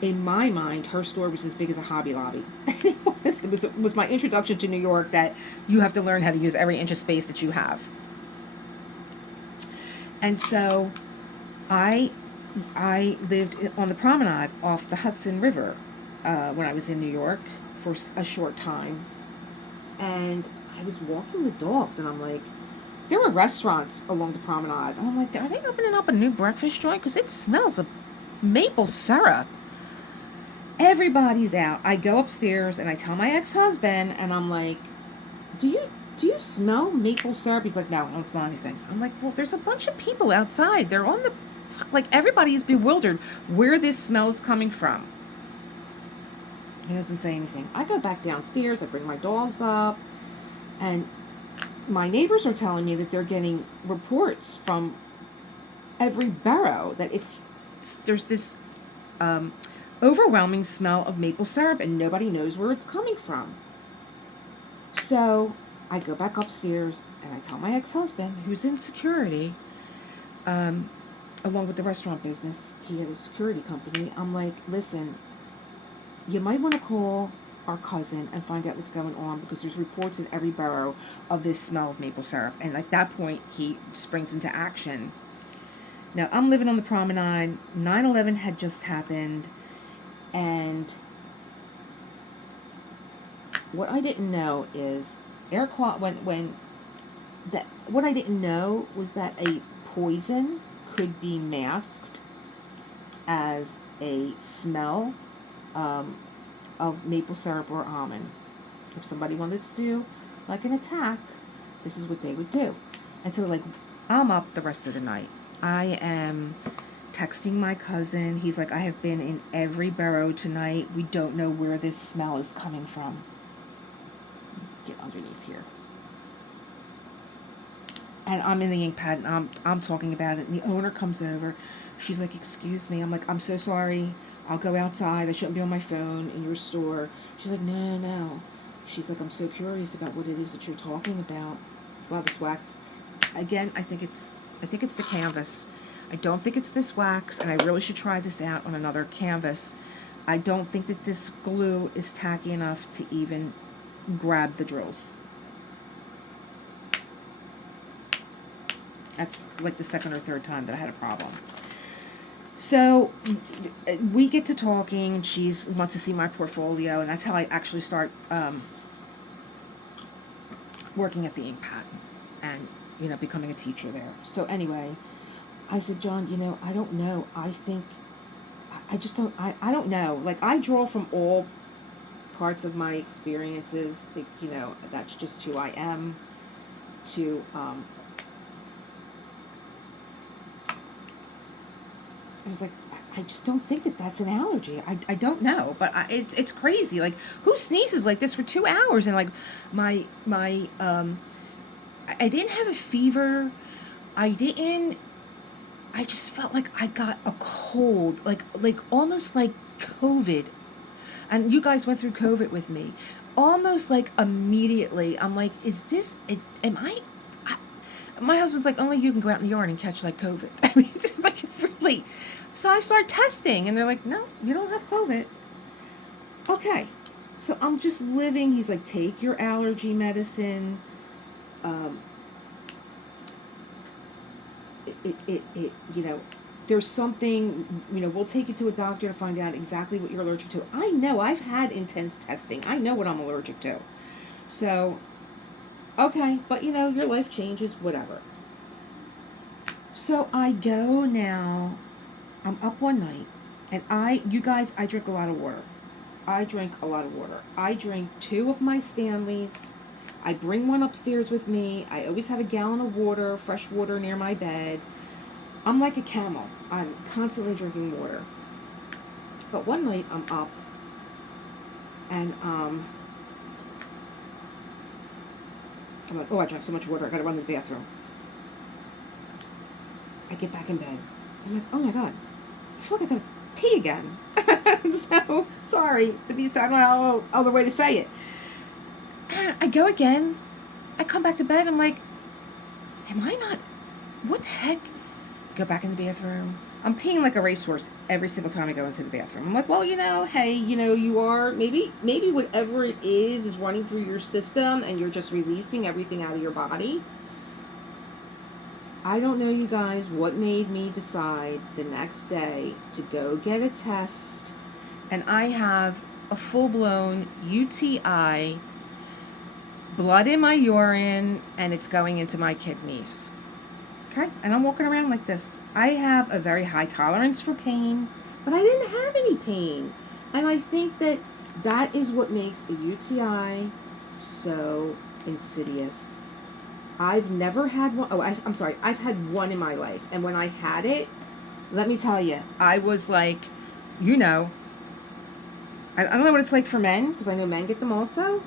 In my mind, her store was as big as a Hobby Lobby. It was my introduction to New York, that you have to learn how to use every inch of space that you have. And so I lived on the promenade off the Hudson River when I was in New York for a short time. And I was walking the dogs, and I'm like, there were restaurants along the promenade. And I'm like, are they opening up a new breakfast joint? Because it smells of maple syrup. Everybody's out. I go upstairs and I tell my ex-husband, and I'm like, do you smell maple syrup? He's like, no, I don't smell anything. I'm like, well, there's a bunch of people outside. They're on the, like, everybody's bewildered where this smell is coming from. He doesn't say anything. I go back downstairs. I bring my dogs up, and my neighbors are telling me that they're getting reports from every borough that there's this overwhelming smell of maple syrup, and nobody knows where it's coming from. So I go back upstairs and I tell my ex-husband, who's in security, along with the restaurant business, he had a security company. I'm like, listen, you might want to call our cousin and find out what's going on, because there's reports in every borough of this smell of maple syrup. And at that point, he springs into action. Now, I'm living on the promenade. 9/11 had just happened, and what I didn't know is what I didn't know was that a poison could be masked as a smell of maple syrup or almond. If somebody wanted to do like an attack, this is what they would do. And so, like, I'm up the rest of the night. I am texting my cousin. He's like, I have been in every borough tonight. We don't know where this smell is coming from. Get underneath here. And I'm in the ink pad, and I'm talking about it, and the owner comes over. She's like, excuse me. I'm like, I'm so sorry. I'll go outside. I shouldn't be on my phone in your store. She's like, no. She's like, I'm so curious about what it is that you're talking about. Wow, this wax Again, I think it's the canvas. I don't think it's this wax, and I really should try this out on another canvas. I don't think that this glue is tacky enough to even grab the drills. That's like the second or third time that I had a problem. So we get to talking, and she wants to see my portfolio, and that's how I actually start working at the ink pad and, you know, becoming a teacher there. So anyway, I said, John, you know, I don't know. I think, I just don't, I don't know. Like, I draw from all parts of my experiences. Like, you know, that's just who I am. To, I was like, I just don't think that that's an allergy. I don't know, but it's crazy. Like, who sneezes like this for 2 hours? And like, I didn't have a fever. I just felt like I got a cold, like almost like COVID. And you guys went through COVID with me. Almost like immediately, I'm like, is this, am I my husband's like, only you can go out in the yard and catch like COVID. I mean, it's like, really. So I start testing, and they're like, no, you don't have COVID. Okay. So I'm just living. He's like, take your allergy medicine. You know, there's something, you know, we'll take you to a doctor to find out exactly what you're allergic to. I know, I've had intense testing. I know what I'm allergic to. So, okay, but you know, your life changes, whatever. So I go now, I'm up one night, and you guys, I drink a lot of water. I drink a lot of water. I drink 2 of my Stanleys. I bring one upstairs with me. I always have a gallon of water, fresh water near my bed. I'm like a camel. I'm constantly drinking water. But one night I'm up, and I'm like, oh, I drank so much water, I gotta run to the bathroom. I get back in bed. I'm like, oh my God, I feel like I gotta pee again. So, sorry to be so, I don't know other way to say it. I go again. I come back to bed. I'm like, am I not, what the heck? Go back in the bathroom. I'm peeing like a racehorse every single time I go into the bathroom. I'm like, well, you know, hey, you know, you are, maybe whatever it is running through your system, and you're just releasing everything out of your body. I don't know, you guys, what made me decide the next day to go get a test, and I have a full-blown UTI, blood in my urine, and it's going into my kidneys. Okay? And I'm walking around like this. I have a very high tolerance for pain, but I didn't have any pain. And I think that that is what makes a UTI so insidious. I've never had one. Oh, I'm sorry. I've had one in my life. And when I had it, let me tell you, I was like, you know, I don't know what it's like for men, because I know men get them also.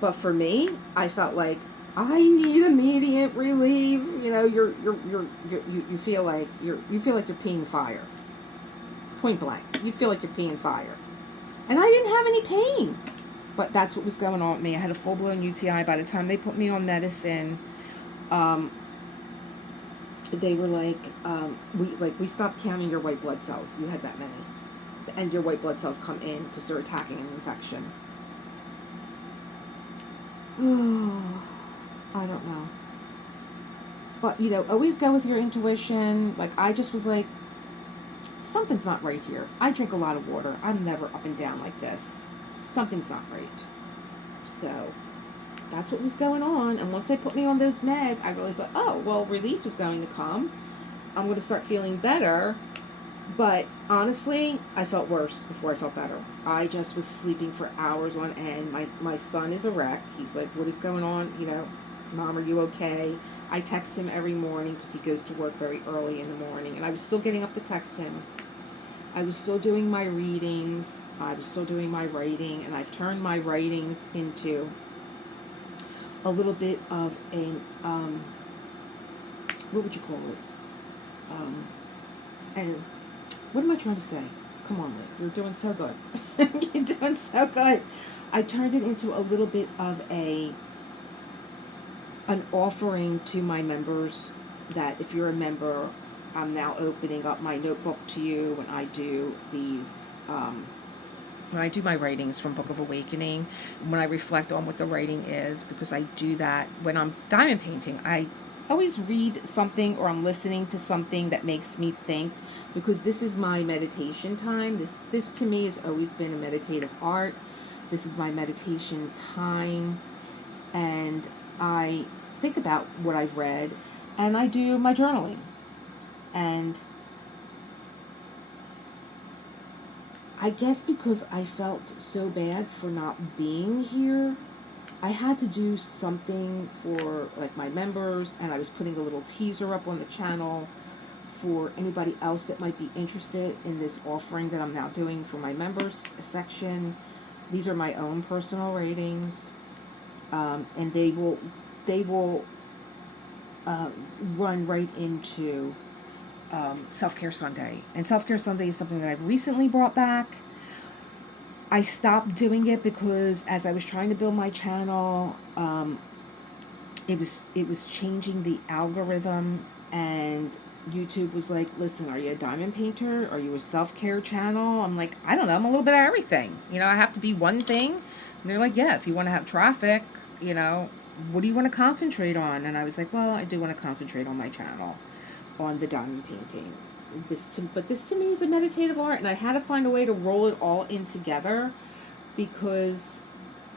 But for me, I felt like, I need immediate relief. You know, you feel like you're peeing fire. Point blank. You feel like you're peeing fire. And I didn't have any pain. But that's what was going on with me. I had a full-blown UTI. By the time they put me on medicine, they were like, we stopped counting your white blood cells. You had that many. And your white blood cells come in because they're attacking an infection. Oh, I don't know. But, you know, always go with your intuition. Like, I just was like, something's not right here. I drink a lot of water. I'm never up and down like this. Something's not right. So, that's what was going on. And once they put me on those meds, I really thought, oh, well, relief is going to come. I'm going to start feeling better. But, honestly, I felt worse before I felt better. I just was sleeping for hours on end. My son is a wreck. He's like, what is going on? You know, Mom, are you okay? I text him every morning because he goes to work very early in the morning. And I was still getting up to text him. I was still doing my readings. I was still doing my writing. And I've turned my writings into a little bit of a, what would you call it? And what am I trying to say? Come on, Lee. You're doing so good. You're doing so good. I turned it into a little bit of a an offering to my members that if you're a member, I'm now opening up my notebook to you when I do these, when I do my writings from Book of Awakening, when I reflect on what the writing is, because I do that when I'm diamond painting. I always read something or I'm listening to something that makes me think, because this is my meditation time. This to me has always been a meditative art. This is my meditation time, and I think about what I've read, and I do my journaling. And I guess because I felt so bad for not being here, I had to do something for like my members, and I was putting a little teaser up on the channel for anybody else that might be interested in this offering that I'm now doing for my members section. These are my own personal ratings, and they will run right into Self-Care Sunday. And Self-Care Sunday is something that I've recently brought back. I stopped doing it because as I was trying to build my channel, it was changing the algorithm, and YouTube was like, listen, are you a diamond painter? Are you a self-care channel? I'm like, I don't know, I'm a little bit of everything. You know, I have to be one thing. And they're like, yeah, if you want to have traffic, you know, what do you want to concentrate on? And I was like, well, I do want to concentrate on my channel, on the diamond painting. But this to me is a meditative art, and I had to find a way to roll it all in together, because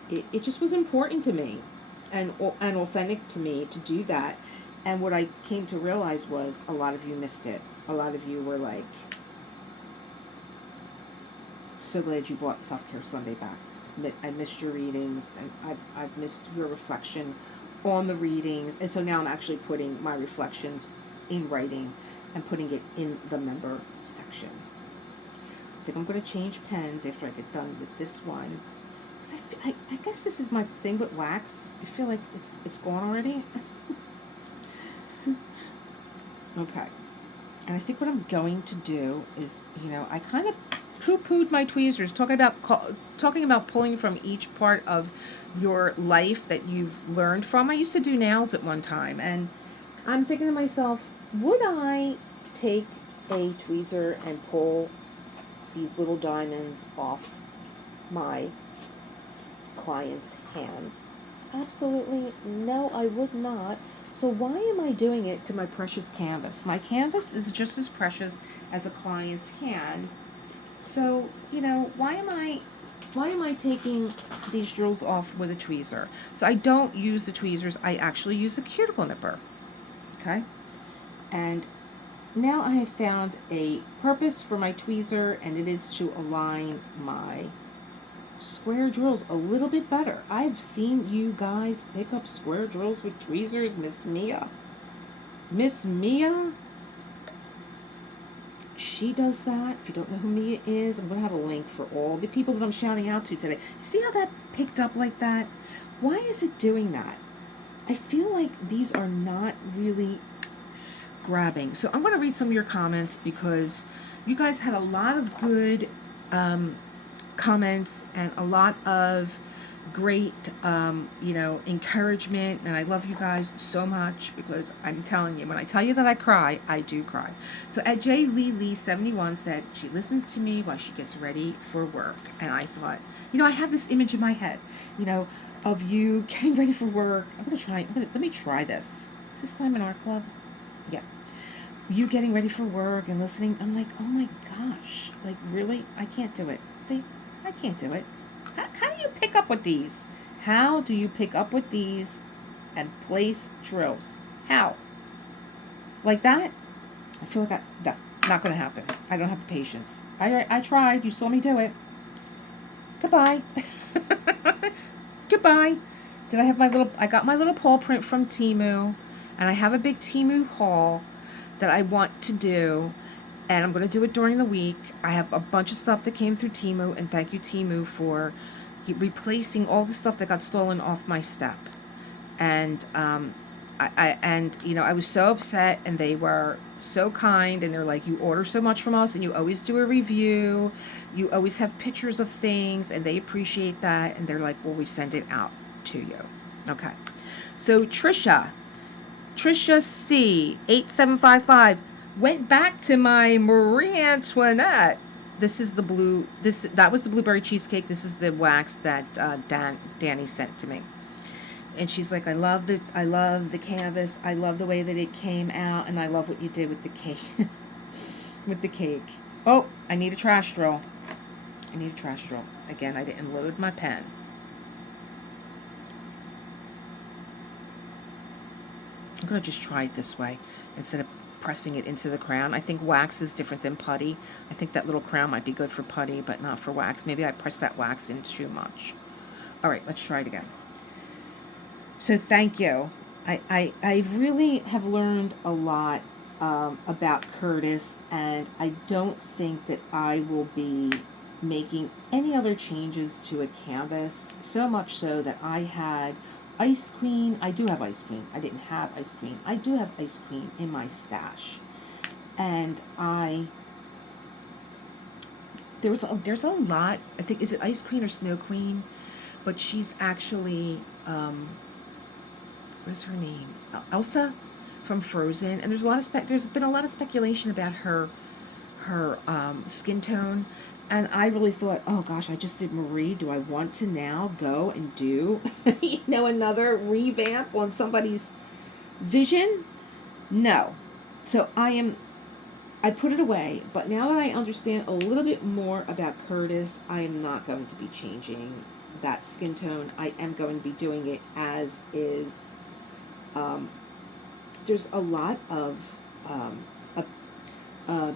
it just was important to me and authentic to me to do that. And what I came to realize was a lot of you missed it. A lot of you were like, so glad you brought Self-Care Sunday back. I missed your readings, and I've missed your reflection on the readings. And so now I'm actually putting my reflections in writing and putting it in the member section. I think I'm going to change pens after I get done with this one. Because I guess this is my thing with wax. I feel like it's gone already. Okay. And I think what I'm going to do is, you know, I kind of poo-pooed my tweezers, talking about pulling from each part of your life that you've learned from. I used to do nails at one time, and I'm thinking to myself, would I take a tweezer and pull these little diamonds off my client's hands? Absolutely no, I would not. So why am I doing it to my precious canvas? My canvas is just as precious as a client's hand. So, you know, why am I taking these drills off with a tweezer? So I don't use the tweezers. I actually use a cuticle nipper. Okay? And now I have found a purpose for my tweezer, and it is to align my square drills a little bit better. I've seen you guys pick up square drills with tweezers. Miss Mia, she does that. If you don't know who Mia is, I'm going to have a link for all the people that I'm shouting out to today. You see how that picked up like that? Why is it doing that? I feel like these are not really grabbing. So I'm going to read some of your comments, because you guys had a lot of good comments and a lot of great you know, encouragement, and I love you guys so much, because I'm telling you, when I tell you that I cry, I do cry. So at J. Lee 71 said she listens to me while she gets ready for work, and I thought, you know, I have this image in my head, you know, of you getting ready for work. Let me try this. Is this time in our club? Yeah. You getting ready for work and listening. I'm like, oh my gosh, like really? I can't do it. See, I can't do it. How do you pick up with these? How do you pick up with these and place drills? How? Like that? I feel like no, not going to happen. I don't have the patience. I tried. You saw me do it. Goodbye. Goodbye. I got my little paw print from Temu, and I have a big Temu haul that I want to do, and I'm going to do it during the week. I have a bunch of stuff that came through Temu, and thank you, Temu, for replacing all the stuff that got stolen off my step. And you know, I was so upset, and they were so kind, and they're like, you order so much from us, and you always do a review, you always have pictures of things, and they appreciate that, and they're like, well, we send it out to you. Okay. So Trisha C 8755 went back to my Marie Antoinette. This is the blue. That was the blueberry cheesecake. This is the wax that Danny sent to me. And she's like, I love the canvas. I love the way that it came out, and I love what you did with the cake. With the cake. Oh, I need a trash straw. I need a trash straw. Again, I didn't load my pen. I'm going to just try it this way instead of pressing it into the crown. I think wax is different than putty. I think that little crown might be good for putty, but not for wax. Maybe I pressed that wax in too much. All right, let's try it again. So thank you. I really have learned a lot about Curtis, and I don't think that I will be making any other changes to a canvas, so much so that I had ice cream. I do have ice cream. I didn't have ice cream. I do have ice cream in my stash. And there's a lot, I think, is it ice cream or snow cream? But she's actually, what's her name? Elsa from Frozen. And there's been a lot of speculation about her skin tone. And I really thought, oh gosh, I just did Marie. Do I want to now go and do, another revamp on somebody's vision? No. So I put it away. But now that I understand a little bit more about Curtis, I am not going to be changing that skin tone. I am going to be doing it as is. There's a lot of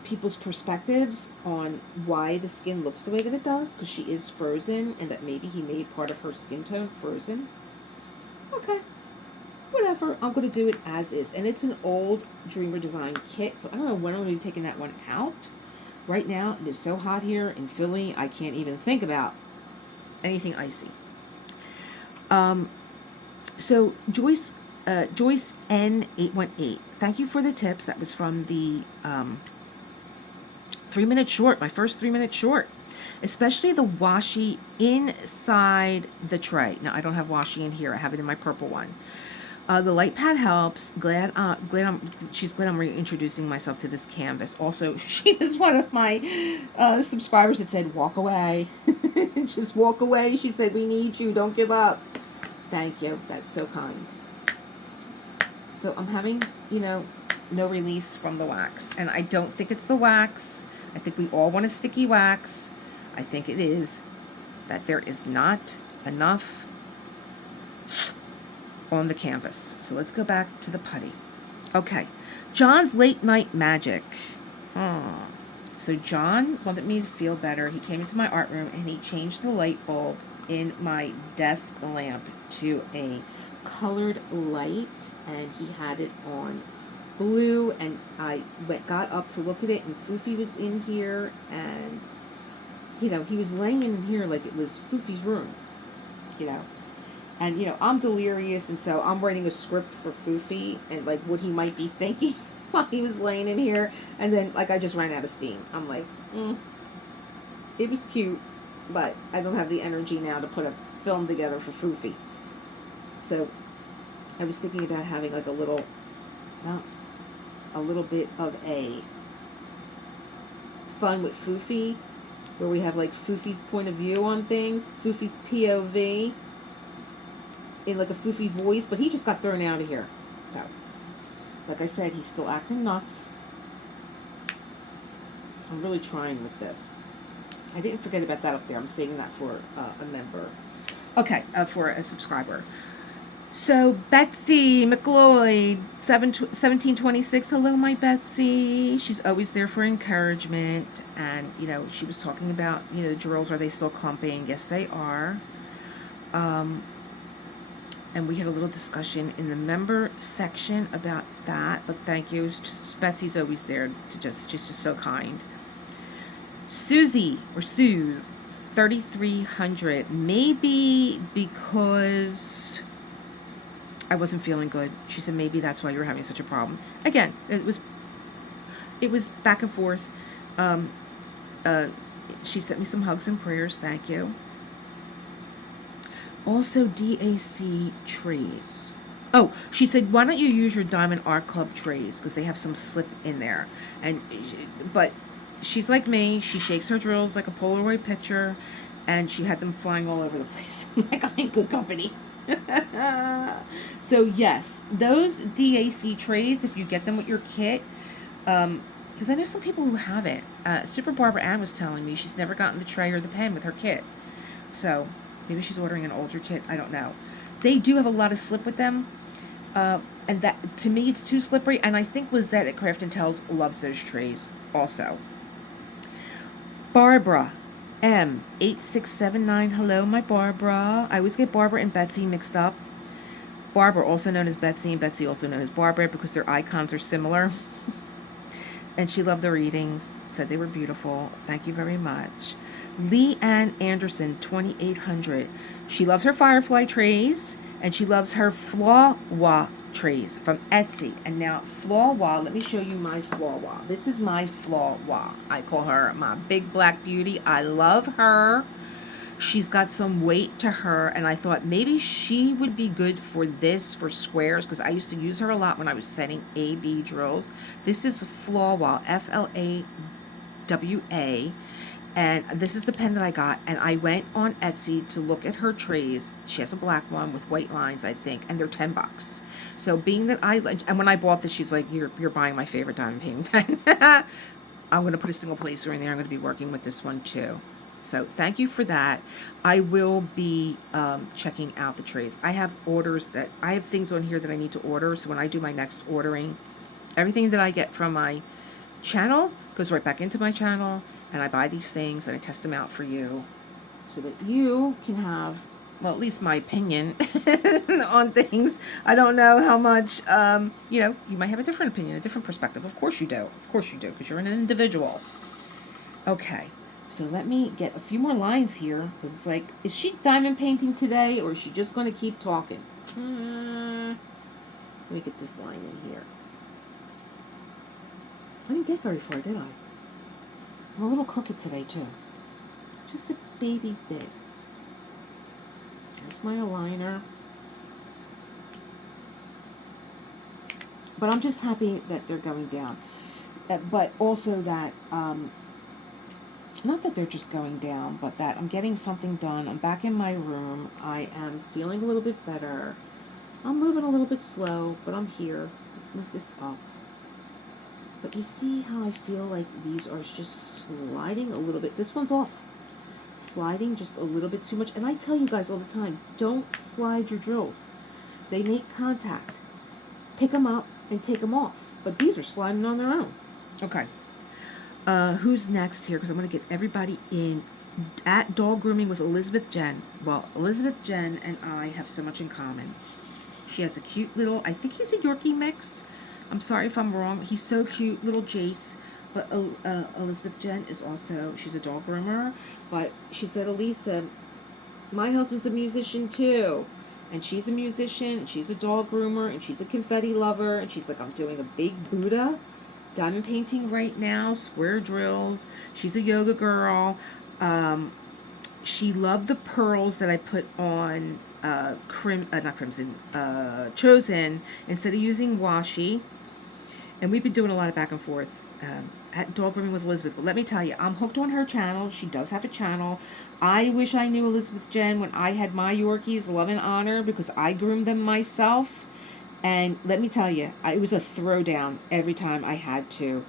people's perspectives on why the skin looks the way that it does, because she is frozen, and that maybe he made part of her skin tone frozen. Okay, whatever. I'm going to do it as is, and it's an old Dreamer Design kit, so I don't know when I'm going to be taking that one out. Right now, it is so hot here in Philly, I can't even think about anything icy. So Joyce N818, thank you for the tips. That was from the 3-minute short, my first 3-minute short. Especially the washi inside the tray. Now, I don't have washi in here. I have it in my purple one. The light pad helps. She's glad I'm reintroducing myself to this canvas. Also, she was one of my subscribers that said, walk away. Just walk away. She said, we need you. Don't give up. Thank you. That's so kind. So I'm having, no release from the wax. And I don't think it's the wax. I think we all want a sticky wax. I think it is that there is not enough on the canvas. So let's go back to the putty. Okay. John's late night magic. So John wanted me to feel better. He came into my art room and he changed the light bulb in my desk lamp to a colored light, and he had it on blue, and I got up to look at it, and Foofy was in here, and he was laying in here like it was Foofy's room, and I'm delirious, and so I'm writing a script for Foofy and like what he might be thinking while he was laying in here, and then I just ran out of steam. I'm like, it was cute, but I don't have the energy now to put a film together for Foofy. So I was thinking about having like a little bit of a fun with Foofy, where we have like Foofy's point of view on things, Foofy's POV, in like a Foofy voice, but he just got thrown out of here. So, like I said, he's still acting nuts. I'm really trying with this. I didn't forget about that up there. I'm saving that for a member. Okay, for a subscriber. So Betsy McLeod, 1726. Hello, my Betsy. She's always there for encouragement. And, she was talking about, the drills, are they still clumping? Yes, they are. And we had a little discussion in the member section about that. But thank you. Betsy's always there to she's just so kind. Susie, or Suze, 3300. Maybe because I wasn't feeling good. She said maybe that's why you were having such a problem. Again, it was back and forth. She sent me some hugs and prayers. Thank you. Also DAC trays. Oh, she said, why don't you use your Diamond Art Club trays? Because they have some slip in there. But she's like me. She shakes her drills like a Polaroid picture. And she had them flying all over the place. Like, I'm in good company. So, yes. Those DAC trays, if you get them with your kit. Because I know some people who have it. Super Barbara Ann was telling me she's never gotten the tray or the pen with her kit. So, maybe she's ordering an older kit. I don't know. They do have a lot of slip with them. And that, to me, it's too slippery. And I think Lizette at Craft and Tells loves those trays also. Barbara M8679. Hello, my Barbara. I always get Barbara and Betsy mixed up. Barbara, also known as Betsy, and Betsy, also known as Barbara, because their icons are similar. And she loved the readings. Said they were beautiful. Thank you very much. Lee Ann Anderson, 2800. She loves her Firefly trays, and she loves her Flawa trays from Etsy. And now Flawa, let me show you my Flawa. This is my Flawa. I call her my big black beauty. I love her. She's got some weight to her, and I thought maybe she would be good for this, for squares, because I used to use her a lot when I was setting AB drills. This is Flawa, Flawa, and this is the pen that I got, and I went on Etsy to look at her trays. She has a black one with white lines, I think, and they're $10. So being that and when I bought this, she's like, you're buying my favorite diamond painting pen. I'm going to put a single placer in there. I'm going to be working with this one too. So thank you for that. I will be checking out the trays. I have things on here that I need to order. So when I do my next ordering, everything that I get from my channel goes right back into my channel, and I buy these things and I test them out for you so that you can have, well, at least my opinion on things. I don't know how much, you might have a different opinion, a different perspective. Of course you do. Of course you do, because you're an individual. Okay. So let me get a few more lines here, because it's like, is she diamond painting today, or is she just going to keep talking? Let me get this line in here. I didn't get very far, did I? I'm a little crooked today, too. Just a baby bit. There's my aligner. But I'm just happy that they're going down. But also that, not that they're just going down, but that I'm getting something done. I'm back in my room. I am feeling a little bit better. I'm moving a little bit slow, but I'm here. Let's move this up. But you see how I feel like these are just sliding a little bit. This one's off. Sliding just a little bit too much. And I tell you guys all the time, don't slide your drills. They make contact. Pick them up and take them off. But these are sliding on their own. Okay. Who's next here? Because I'm going to get everybody in. At Dog Grooming with Elizabeth Jen. Well, Elizabeth Jen and I have so much in common. She has a cute little, I think he's a Yorkie mix. I'm sorry if I'm wrong. He's so cute, little Jace. But Elizabeth Jen is also, she's a dog groomer. But she said, Elisa, my husband's a musician too. And she's a musician, and she's a dog groomer, and she's a confetti lover. And she's like, I'm doing a big Buddha diamond painting right now, square drills. She's a yoga girl. She loved the pearls that I put on Chosen instead of using washi. And we've been doing a lot of back and forth at Dog Grooming with Elizabeth. But let me tell you, I'm hooked on her channel. She does have a channel. I wish I knew Elizabeth Jen when I had my Yorkies, love and honor, because I groomed them myself. And let me tell you, it was a throwdown every time I had to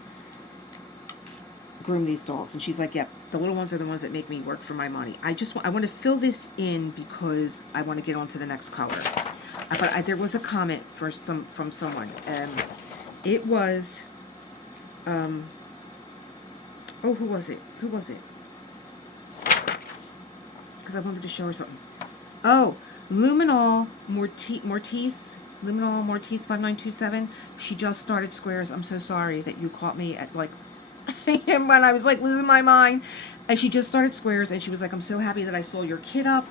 groom these dogs. And she's like, yep, the little ones are the ones that make me work for my money. I want to fill this in because I want to get on to the next color. But there was a comment from someone. It was, who was it? Because I wanted to show her something. Oh, Luminol Mortice 5927. She just started squares. I'm so sorry that you caught me at like when I was like losing my mind. And she just started squares, and she was like, I'm so happy that I saw your kit up,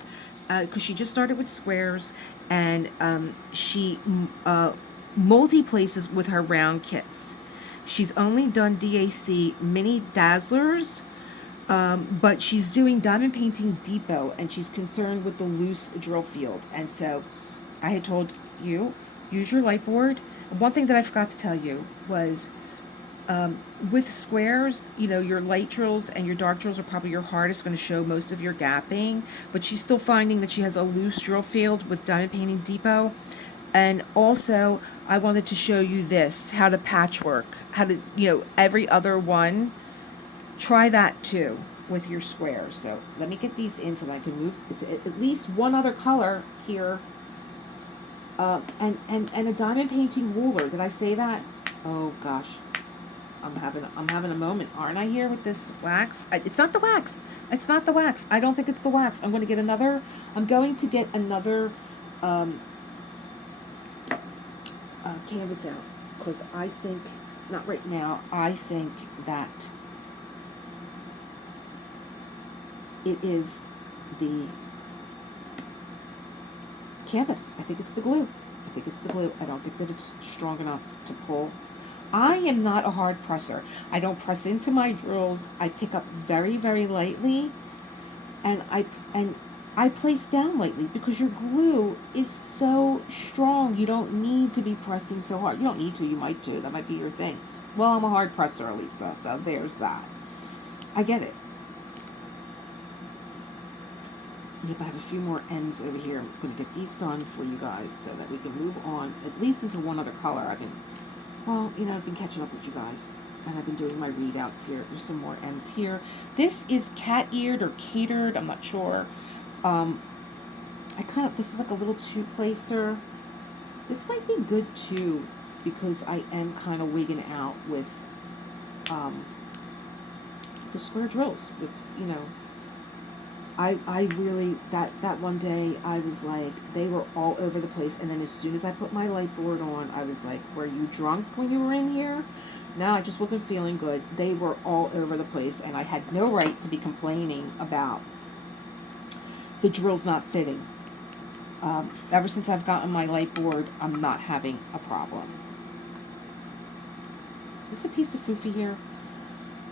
because she just started with squares, and she multi-places with her round kits. She's only done DAC mini dazzlers, But she's doing Diamond Painting Depot, and she's concerned with the loose drill field. And so I had told you, use your light board. One thing that I forgot to tell you was, with squares, you know, your light drills and your dark drills are probably your hardest, going to show most of your gapping, but she's still finding that she has a loose drill field with Diamond Painting Depot. And also, I wanted to show you this, how to patchwork, how to, you know, every other one. Try that too with your squares. So let me get these in so that I can move. It's at least one other color here. And a diamond painting ruler. Did I say that? Oh gosh, I'm having a moment, aren't I, here with this wax? It's not the wax. It's not the wax. I don't think it's the wax. I'm going to get another. I'm going to get another canvas out, because I think, not right now, I think that it is the canvas. I think it's the glue. I think it's the glue. I don't think that it's strong enough to pull. I am not a hard presser. I don't press into my drills. I pick up very, very lightly, and I place down lightly, because your glue is so strong. You don't need to be pressing so hard. You don't need to. You might do. That might be your thing. Well, I'm a hard presser, Elisa, so there's that. I get it. Yep, I have a few more ends over here. I'm going to get these done for you guys so that we can move on at least into one other color. I've been catching up with you guys, and I've been doing my readouts here. There's some more M's here. This is cat-eared or catered. I'm not sure. This is like a little two-placer. This might be good too, because I am kind of wigging out with the square drills. With, you know, I really, that one day, I was like, they were all over the place, and then as soon as I put my light board on, I was like, were you drunk when you were in here? No, I just wasn't feeling good. They were all over the place, and I had no right to be complaining about the drills not fitting. Ever since I've gotten my light board, I'm not having a problem. Is this a piece of foofy here?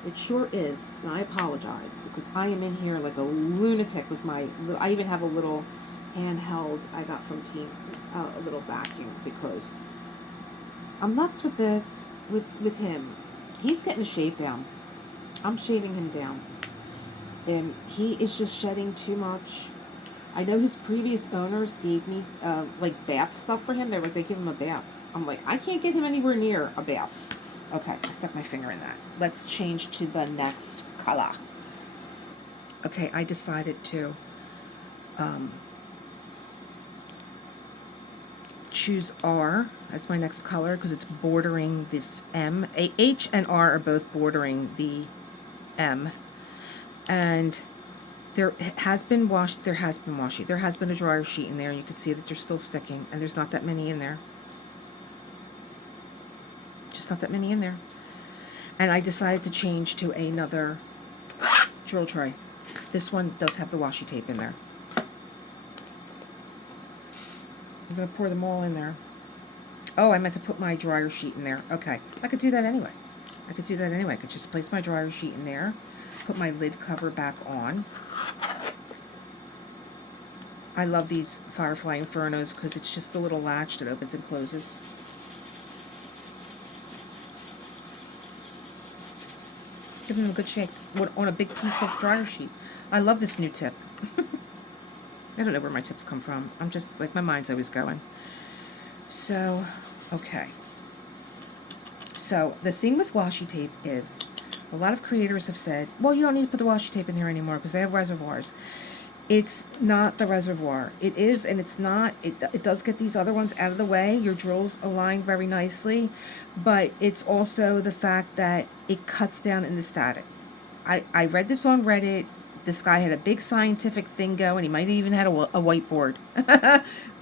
It sure is, and I apologize, because I am in here like a lunatic with my, I even have a little handheld I got from Team, a little vacuum, because I'm nuts with him. He's getting a shave down. I'm shaving him down, and he is just shedding too much. I know his previous owners gave me like bath stuff for him. They give him a bath. I'm like, I can't get him anywhere near a bath. Okay, I stuck my finger in that. Let's change to the next color. Okay, I decided to choose R as my next color, because it's bordering this M. H and R are both bordering the M. And there has been washi. There has been a dryer sheet in there. You can see that they're still sticking, and there's not that many in there. Just not that many in there. And I decided to change to another drill tray. This one does have the washi tape in there. I'm going to pour them all in there. Oh, I meant to put my dryer sheet in there. Okay. I could do that anyway. I could just place my dryer sheet in there, put my lid cover back on. I love these Firefly Infernos because it's just the little latch that opens and closes. Give them a good shake on a big piece of dryer sheet. I love this new tip. I don't know where my tips come from. I'm just, like, my mind's always going. So, okay. So, the thing with washi tape is, a lot of creators have said, well, you don't need to put the washi tape in here anymore because they have reservoirs. It's not the reservoir. It is, and it's not. It does get these other ones out of the way. Your drills align very nicely, but it's also the fact that it cuts down in the static. I read this on Reddit. This guy had a big scientific thing going. He might have even had a whiteboard.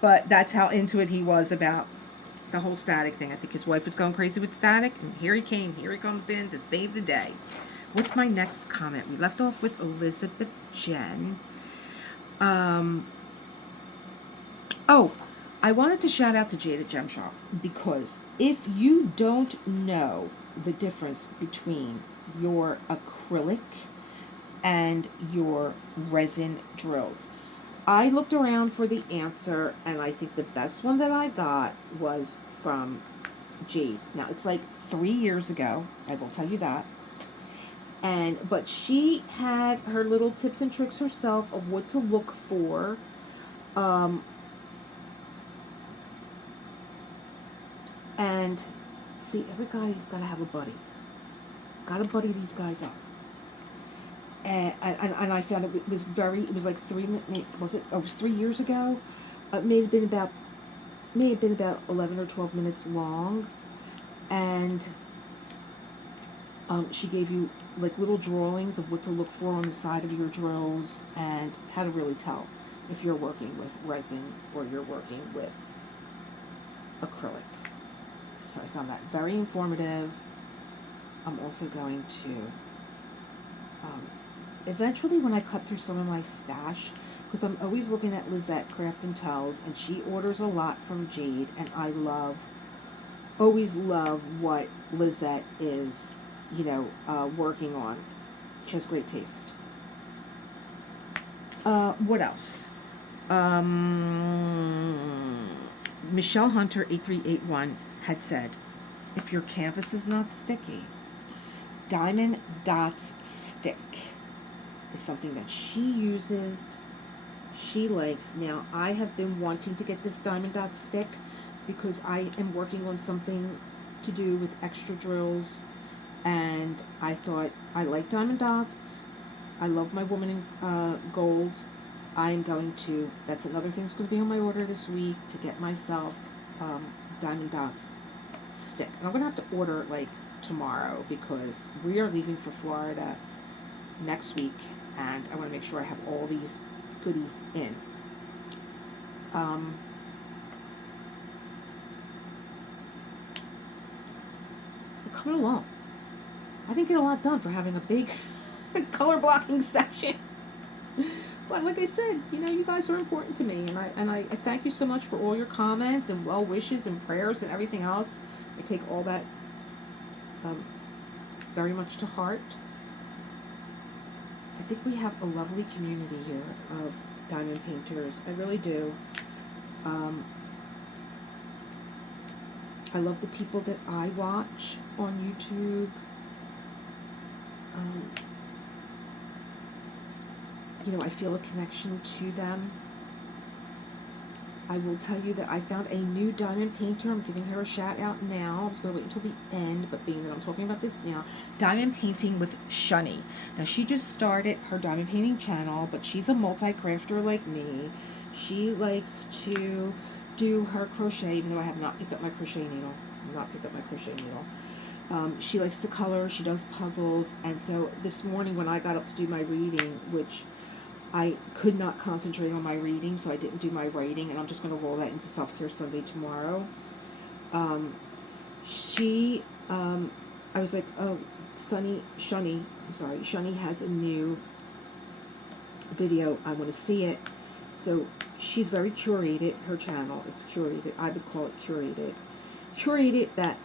But that's how into it he was about the whole static thing. I think his wife was going crazy with static, and here he came. Here he comes in to save the day. What's my next comment? We left off with Elizabeth Jen. Oh, I wanted to shout out to Jada Gem Shop, because if you don't know the difference between your acrylic and your resin drills. I looked around for the answer, and I think the best one that I got was from Jade. Now, it's like 3 years ago, I will tell you that. But she had her little tips and tricks herself of what to look for. And see, every guy's got to have a buddy. Got to buddy these guys up. And I found it was like 3 years ago? It may have been about 11 or 12 minutes long. And she gave you like little drawings of what to look for on the side of your drills and how to really tell if you're working with resin or you're working with acrylic. So I found that very informative. I'm also going to eventually, when I cut through some of my stash, because I'm always looking at Lizette Craft and Tells, and she orders a lot from Jade, and I always love what Lizette is, working on. She has great taste. What else? Michelle Hunter 8381 had said, if your canvas is not sticky, Diamond Dots Stick is something that she uses, she likes. Now, I have been wanting to get this Diamond Dot Stick because I am working on something to do with extra drills, and I thought, I like Diamond Dots, I love my Woman in Gold. I'm going to, that's another thing that's going to be on my order this week, to get myself Diamond Dots Stick. And I'm going to have to order it like tomorrow because we are leaving for Florida next week, and I want to make sure I have all these goodies in. We're coming along. I didn't get a lot done for having a big color blocking session. But like I said, you guys are important to me, and I thank you so much for all your comments and well wishes and prayers and everything else. I take all that very much to heart. I think we have a lovely community here of diamond painters. I really do. I love the people that I watch on YouTube. I feel a connection to them. I will tell you that I found a new diamond painter. I'm giving her a shout out now. I was going to wait until the end, but being that I'm talking about this now, Diamond Painting with Shunny. Now, she just started her diamond painting channel, but she's a multi-crafter like me. She likes to do her crochet, even though I have not picked up my crochet needle. She likes to color. She does puzzles. And so this morning when I got up to do my reading, which I could not concentrate on my reading, so I didn't do my writing, and I'm just going to roll that into Self-Care Sunday tomorrow. I was like, oh, Shunny has a new video. I want to see it. So she's very curated. Her channel is curated. I would call it curated. Curated that,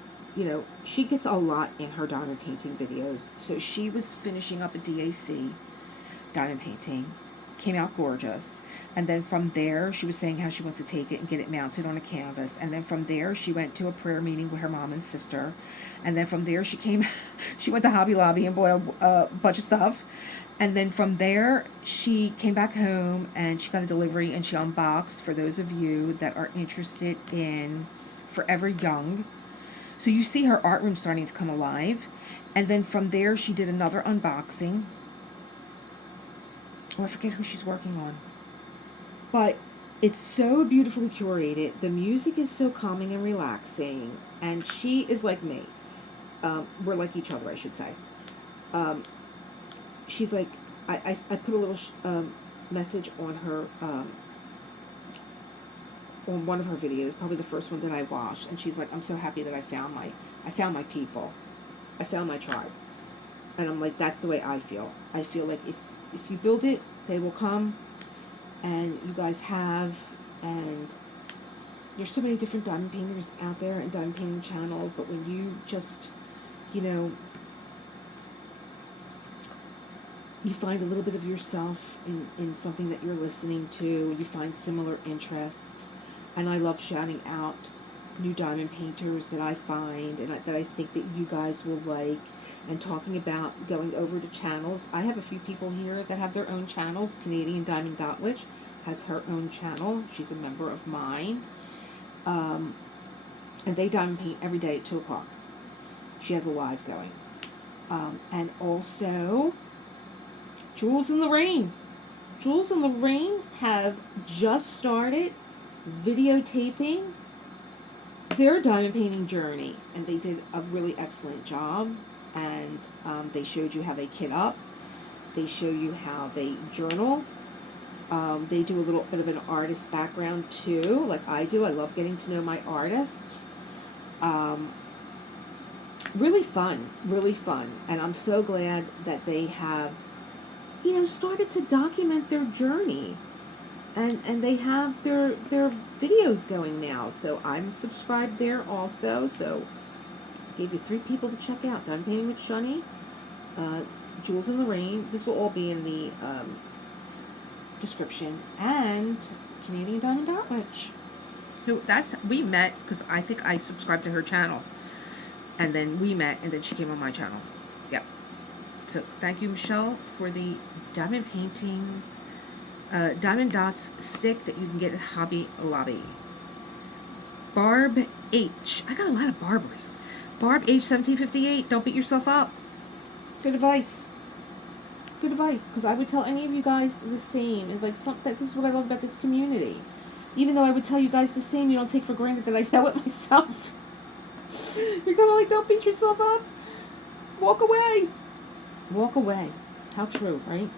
she gets a lot in her diamond painting videos. So she was finishing up a DAC, diamond painting. Came out gorgeous, and then from there she was saying how she wants to take it and get it mounted on a canvas, and then from there she went to a prayer meeting with her mom and sister, and then from there she went to Hobby Lobby and bought a bunch of stuff, and then from there she came back home and she got a delivery and she unboxed, for those of you that are interested in Forever Young. So you see her art room starting to come alive, and then from there she did another unboxing. Oh, I forget who she's working on. But it's so beautifully curated. The music is so calming and relaxing. And she is like me. We're like each other, I should say. She's like, I put a little message on her, on one of her videos, probably the first one that I watched. And she's like, I'm so happy that I found my people. I found my tribe. And I'm like, that's the way I feel. I feel like if you build it, they will come, and you guys have, and there's so many different diamond painters out there and diamond painting channels, but when you just, you find a little bit of yourself in something that you're listening to. You find similar interests. And I love shouting out new diamond painters that I find and that I think that you guys will like, and talking about going over to channels. I have a few people here that have their own channels. Canadian Diamond Dotwitch has her own channel. She's a member of mine. And they diamond paint every day at 2 o'clock. She has a live going. And also, Jules in the Rain. Jules in the Rain have just started videotaping their diamond painting journey, and they did a really excellent job. And they showed you how they kit up. They show you how they journal. They do a little bit of an artist background too, like I do. I love getting to know my artists. Really fun, really fun. And I'm so glad that they have, you know, started to document their journey. And they have their videos going now. So I'm subscribed there also. So gave you 3 people to check out. Diamond Painting with Shani, Jules in the Rain. This will all be in the description. And Canadian Diamond Dotwitch. Who we met because I think I subscribed to her channel. And then we met, and then she came on my channel. Yep. So thank you, Michelle, for the diamond painting, diamond dots stick that you can get at Hobby Lobby. Barb H. I got a lot of Barbaries. Barb H 1758. Don't beat yourself up. Good advice. Good advice. Because I would tell any of you guys the same. It's like this is what I love about this community. Even though I would tell you guys the same, you don't take for granted that I know it myself. You're kind of like, don't beat yourself up. Walk away. Walk away. How true, right?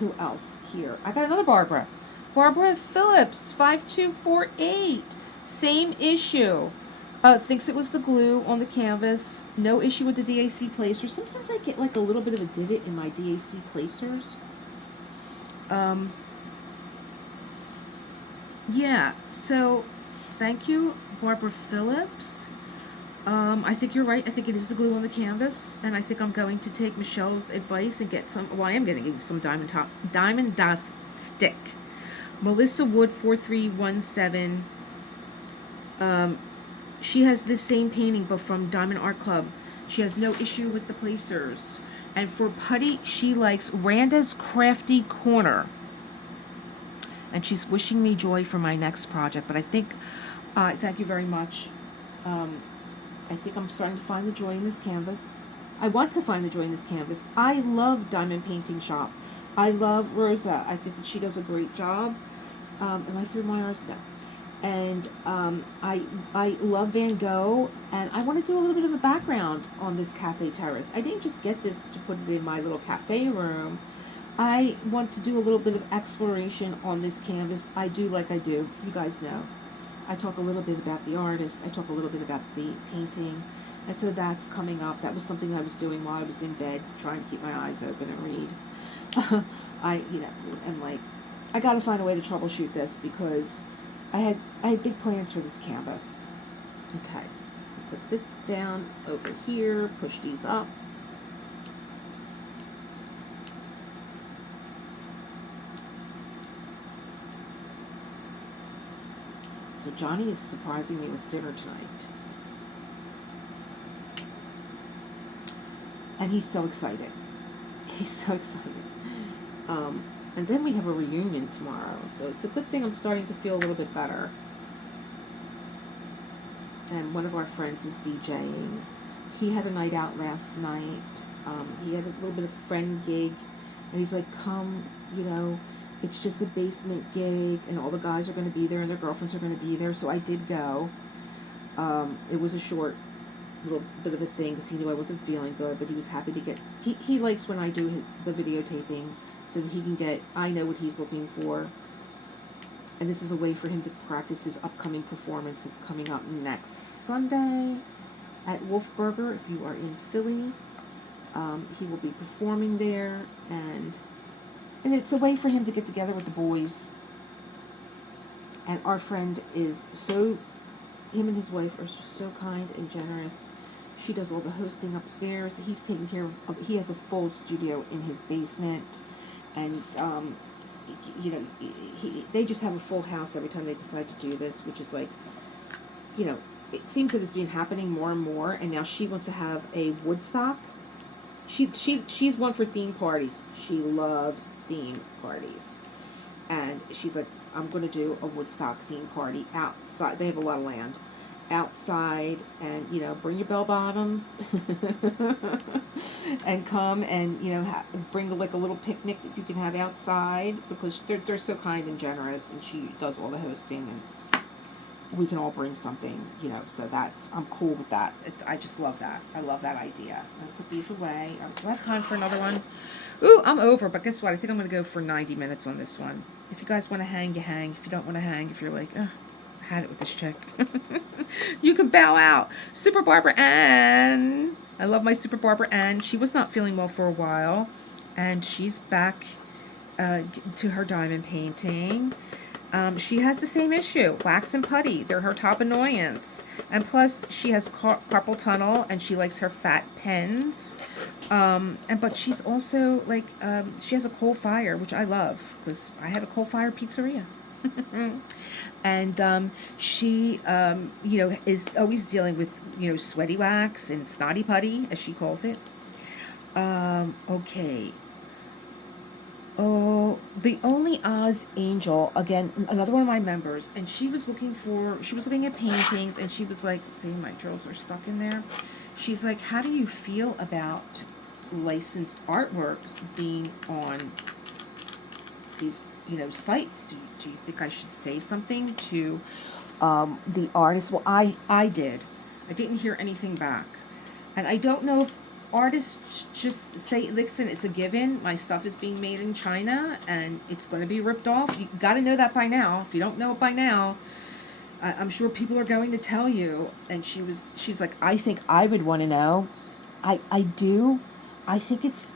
Who else here? I got another Barbara. Barbara Phillips, 5248. Same issue. Thinks it was the glue on the canvas. No issue with the DAC placers. Sometimes I get like a little bit of a divot in my DAC placers. Yeah, so thank you, Barbara Phillips. I think you're right. I think it is the glue on the canvas, and I think I'm going to take Michelle's advice and get some. Well, I am going to get some diamond dots stick. Melissa Wood 4317. She has this same painting, but from Diamond Art Club. She has no issue with the placers. And for Putty, she likes Randa's Crafty Corner. And she's wishing me joy for my next project. But I think, thank you very much. I think I'm starting to find the joy in this canvas. I want to find the joy in this canvas. I love Diamond Painting Shop. I love Rosa. I think that she does a great job. Am I through my hours? No. And I love Van Gogh. And I want to do a little bit of a background on this cafe terrace. I didn't just get this to put it in my little cafe room. I want to do a little bit of exploration on this canvas. I do like I do. You guys know. I talk a little bit about the artist. I talk a little bit about the painting. And so that's coming up. That was something I was doing while I was in bed, trying to keep my eyes open and read. I'm like, I got to find a way to troubleshoot this because I had big plans for this canvas. Okay. Put this down over here. Push these up. So Johnny is surprising me with dinner tonight. And he's so excited. He's so excited. And then we have a reunion tomorrow. So it's a good thing I'm starting to feel a little bit better. And one of our friends is DJing. He had a night out last night. He had a little bit of friend gig. And he's like, come, you know, it's just a basement gig, and all the guys are going to be there, and their girlfriends are going to be there, so I did go. It was a short little bit of a thing, because he knew I wasn't feeling good, but he was happy to get... He likes when I do the videotaping, so that he can get... I know what he's looking for. And this is a way for him to practice his upcoming performance that's coming up next Sunday at Wolfburger, if you are in Philly. He will be performing there, and it's a way for him to get together with the boys. And our friend is so, him and his wife are just so kind and generous. She does all the hosting upstairs. He's taking care of, he has a full studio in his basement. And, you know, they just have a full house every time they decide to do this, which is like, you know, it seems that it's been happening more and more. And now she wants to have a Woodstock. She's one for theme parties. She loves theme parties. And she's like, I'm going to do a Woodstock theme party outside. They have a lot of land. Outside, and, you know, bring your bell bottoms and come and, you know, bring like a little picnic that you can have outside, because they're so kind and generous, and she does all the hosting, and we can all bring something, you know, so I'm cool with that. I just love that. I love that idea. I'll put these away. Do I have time for another one? Ooh, I'm over, but guess what? I think I'm going to go for 90 minutes on this one. If you guys want to hang, you hang. If you don't want to hang, if you're like, had it with this chick, you can bow out. Super Barbara Ann. I love my Super Barbara Ann. She was not feeling well for a while, and she's back to her diamond painting. She has the same issue. Wax and putty, they're her top annoyance. And plus, she has carpal tunnel, and she likes her fat pens. But she's also, like, she has a coal fire, which I love, because I had a coal fire pizzeria. And she, you know, is always dealing with, you know, sweaty wax and snotty putty, as she calls it. Okay. Oh, the Only Oz Angel, again, another one of my members, and she was looking at paintings, and she was like, see, my drills are stuck in there. She's like, how do you feel about licensed artwork being on these, you know, sites? Do you think I should say something to the artist? Well, I did. I didn't hear anything back. And I don't know if artists just say, listen, it's a given. My stuff is being made in China, and it's going to be ripped off. You got to know that by now. If you don't know it by now, I'm sure people are going to tell you. And she's like, I think I would want to know. I do. I think it's,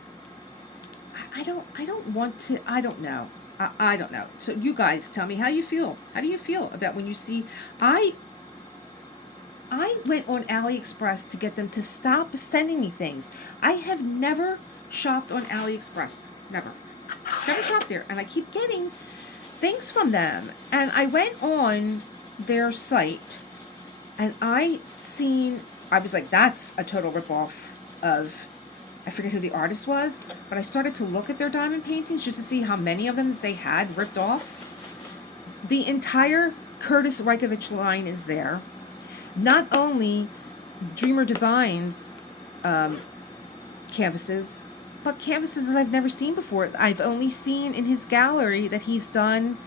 I don't want to, I don't know. I don't know. So you guys tell me how you feel. How do you feel about when you see, I went on AliExpress to get them to stop sending me things. I have never shopped on AliExpress. Never shopped there. And I keep getting things from them. And I went on their site, and I was like, that's a total ripoff of, I forget who the artist was, but I started to look at their diamond paintings just to see how many of them they had ripped off. The entire Curtis Reikovich line is there. Not only Dreamer Designs canvases, but canvases that I've never seen before. I've only seen in his gallery that he's done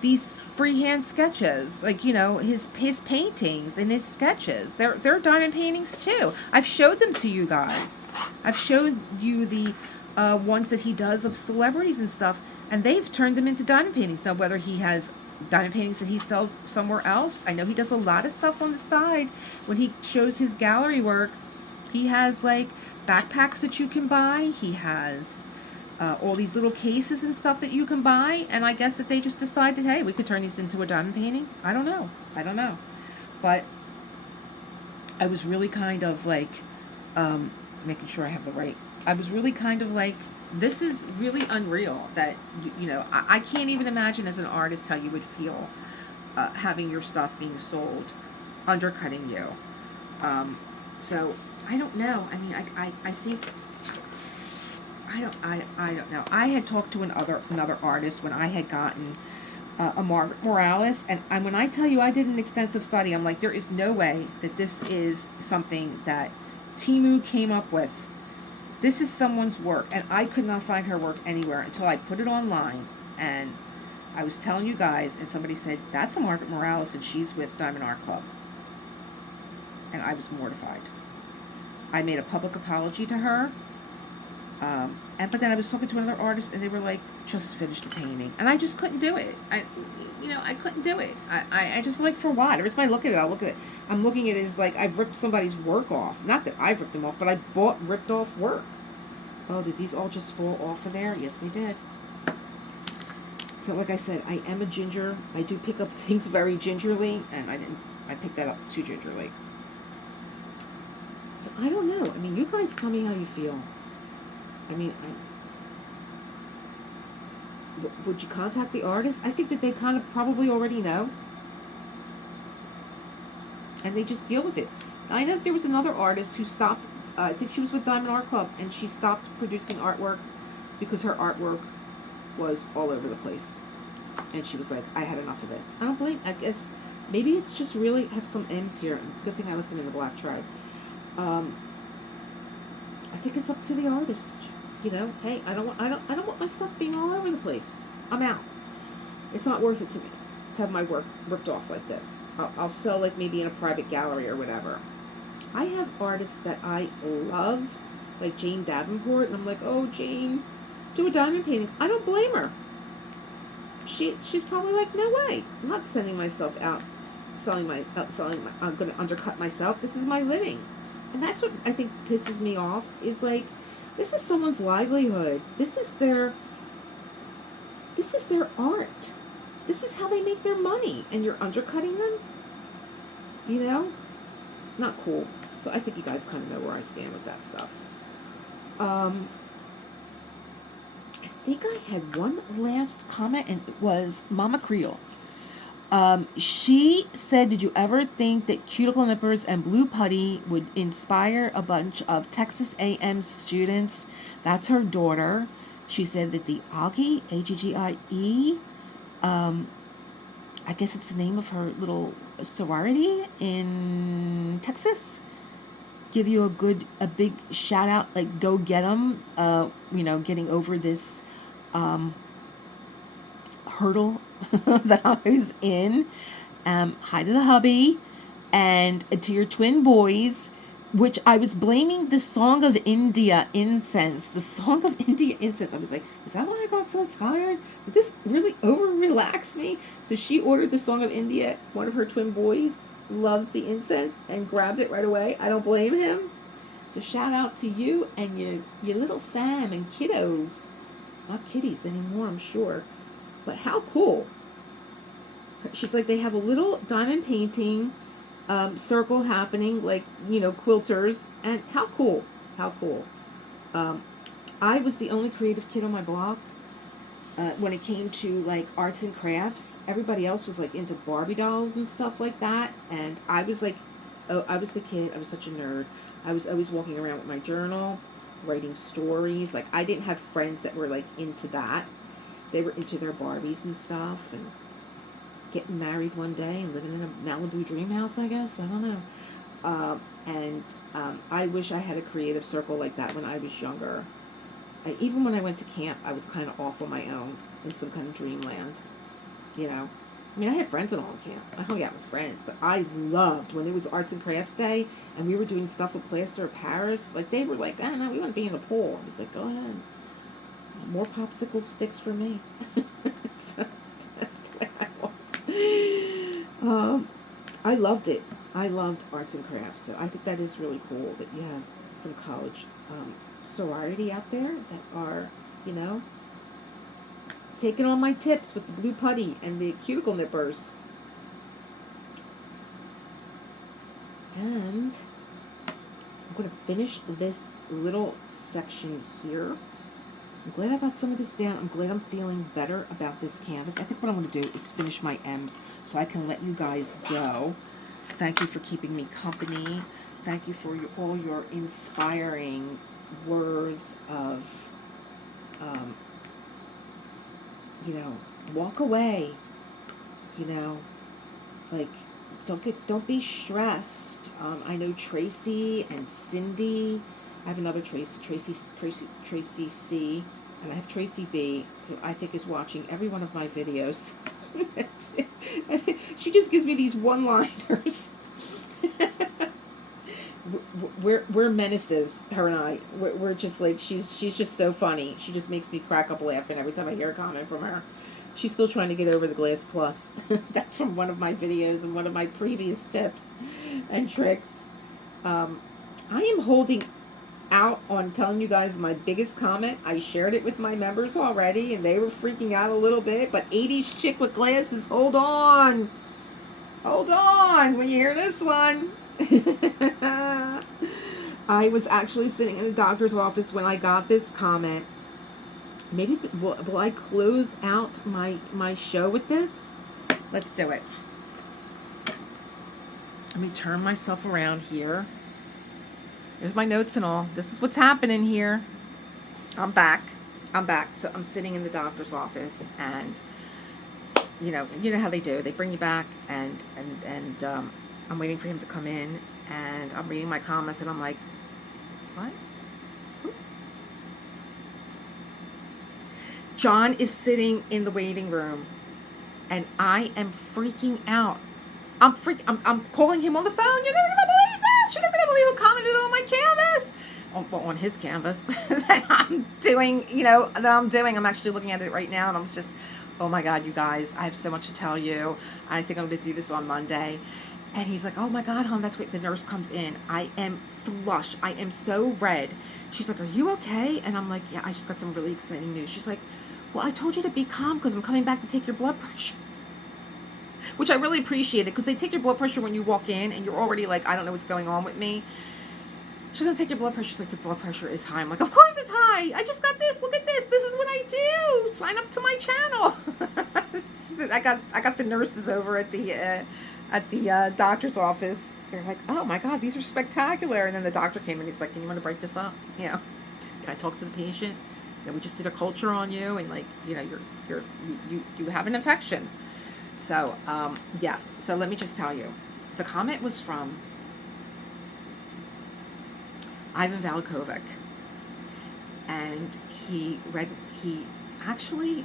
these freehand sketches, like, you know, his paintings and his sketches. They're diamond paintings too. I've showed them to you guys. I've showed you the ones that he does of celebrities and stuff, and they've turned them into diamond paintings. Now, whether he has diamond paintings that he sells somewhere else, I know he does a lot of stuff on the side. When he shows his gallery work, he has like backpacks that you can buy. He has all these little cases and stuff that you can buy, and I guess that they just decided, hey, we could turn these into a diamond painting. I don't know. But I was really kind of like, making sure I have the right, I was really kind of like, this is really unreal that, you know, I can't even imagine as an artist how you would feel having your stuff being sold, undercutting you. So I don't know. I mean, I think, I don't know. I had talked to another artist when I had gotten a Margaret Morales, and when I tell you I did an extensive study, I'm like, there is no way that this is something that Temu came up with. This is someone's work, and I could not find her work anywhere until I put it online, and I was telling you guys, and somebody said, that's a Margaret Morales, and she's with Diamond Art Club. And I was mortified. I made a public apology to her, but then I was talking to another artist, and they were like, just finish the painting. And I just couldn't do it. I couldn't do it. I just like, for what? Every time I look at it, I'm looking at it as like I've ripped somebody's work off. Not that I've ripped them off, but I bought ripped off work. Oh, did these all just fall off of there? Yes, they did. So like I said, I am a ginger. I do pick up things very gingerly, and I picked that up too gingerly. So I don't know. I mean, you guys tell me how you feel. I mean, would you contact the artist? I think that they kind of probably already know. And they just deal with it. I know that there was another artist who stopped, I think she was with Diamond Art Club, and she stopped producing artwork because her artwork was all over the place. And she was like, I had enough of this. I don't blame, I guess, maybe it's just really, have some M's here. Good thing I left them in the black tribe. I think it's up to the artist. You know, hey, I don't want my stuff being all over the place. I'm out. It's not worth it to me to have my work ripped off like this. I'll sell like maybe in a private gallery or whatever. I have artists that I love, like Jane Davenport, and I'm like, oh, Jane, do a diamond painting. I don't blame her. She's probably like, no way. I'm not sending myself out, I'm going to undercut myself. This is my living. And that's what I think pisses me off, is like, this is someone's livelihood. This is their art. This is how they make their money, and you're undercutting them? You know? Not cool. So I think you guys kind of know where I stand with that stuff. I think I had one last comment, and it was Mama Creole. She said, did you ever think that cuticle nippers and blue putty would inspire a bunch of Texas A&M students? That's her daughter. She said that the Aggie, A-G-G-I-E, I guess it's the name of her little sorority in Texas, give you a big shout out, like, go get them, you know, getting over this hurdle that I was in. Hi to the hubby, and to your twin boys, which I was blaming the Song of India incense. The Song of India incense. I was like, is that why I got so tired? Did this really over-relax me? So she ordered the Song of India. One of her twin boys loves the incense and grabbed it right away. I don't blame him. So shout out to you and your little fam and kiddos. Not kitties anymore, I'm sure. But how cool. She's like, they have a little diamond painting circle happening, like, you know, quilters, and how cool. I was the only creative kid on my block when it came to, like, arts and crafts. Everybody else was, like, into Barbie dolls and stuff like that, and I was like, oh, I was the kid. I was such a nerd. I was always walking around with my journal, writing stories. Like, I didn't have friends that were, like, into that. They were into their Barbies and stuff, and getting married one day and living in a Malibu dream house, I guess. I don't know. I wish I had a creative circle like that when I was younger. Even when I went to camp, I was kind of off on my own in some kind of dreamland. You know? I mean, I had friends at all camp. I hung out with friends, but I loved when it was Arts and Crafts Day and we were doing stuff with plaster of Paris. Like, they were like, ah, no, we want to be in a pool. I was like, go ahead. More popsicle sticks for me. So that's the way I was. I loved it. I loved arts and crafts. So I think that is really cool that you have some college sorority out there that are, you know, taking on my tips with the blue putty and the cuticle nippers. And I'm going to finish this little section here. I'm glad I got some of this down. I'm glad I'm feeling better about this canvas. I think what I'm going to do is finish my M's so I can let you guys go. Thank you for keeping me company. Thank you for all your inspiring words of, you know, walk away. You know, like, don't be stressed. I know Tracy and Cindy. I have another Tracy C, and I have Tracy B, who I think is watching every one of my videos. She just gives me these one-liners. We're menaces, her and I. We're just like, she's just so funny. She just makes me crack up laughing every time I hear a comment from her. She's still trying to get over the glass plus. That's from one of my videos and one of my previous tips and tricks. I am holding out on telling you guys my biggest comment. I shared it with my members already, and they were freaking out a little bit. But 80s chick with glasses, hold on. Hold on when you hear this one. I was actually sitting in a doctor's office when I got this comment. Maybe, will I close out my show with this? Let's do it. Let me turn myself around here. There's my notes and all. This is what's happening here. I'm back. So I'm sitting in the doctor's office, and you know how they do. They bring you back, and I'm waiting for him to come in, and I'm reading my comments, and I'm like, what? John is sitting in the waiting room, and I am freaking out. I'm calling him on the phone. You're never gonna believe this. You're never gonna believe who commented on my canvas. On his canvas that I'm doing. I'm actually looking at it right now, and I'm just, oh my God, you guys, I have so much to tell you. I think I'm gonna do this on Monday. And he's like, oh my God, hon, that's great. The nurse comes in. I am flushed. I am so red. She's like, are you okay? And I'm like, yeah, I just got some really exciting news. She's like, well, I told you to be calm because I'm coming back to take your blood pressure. Which I really appreciated, because they take your blood pressure when you walk in and you're already like, I don't know what's going on with me. She's going to take your blood pressure. She's like, your blood pressure is high. I'm like, of course it's high. I just got this. Look at this. This is what I do. Sign up to my channel. I got the nurses over at the doctor's office. They're like, oh my God, these are spectacular. And then the doctor came and he's like, can you want to break this up? Can I talk to the patient? We just did a culture on you, and like, you have an infection. So, yes. So let me just tell you, the comment was from Ivan Valikovic, and he actually,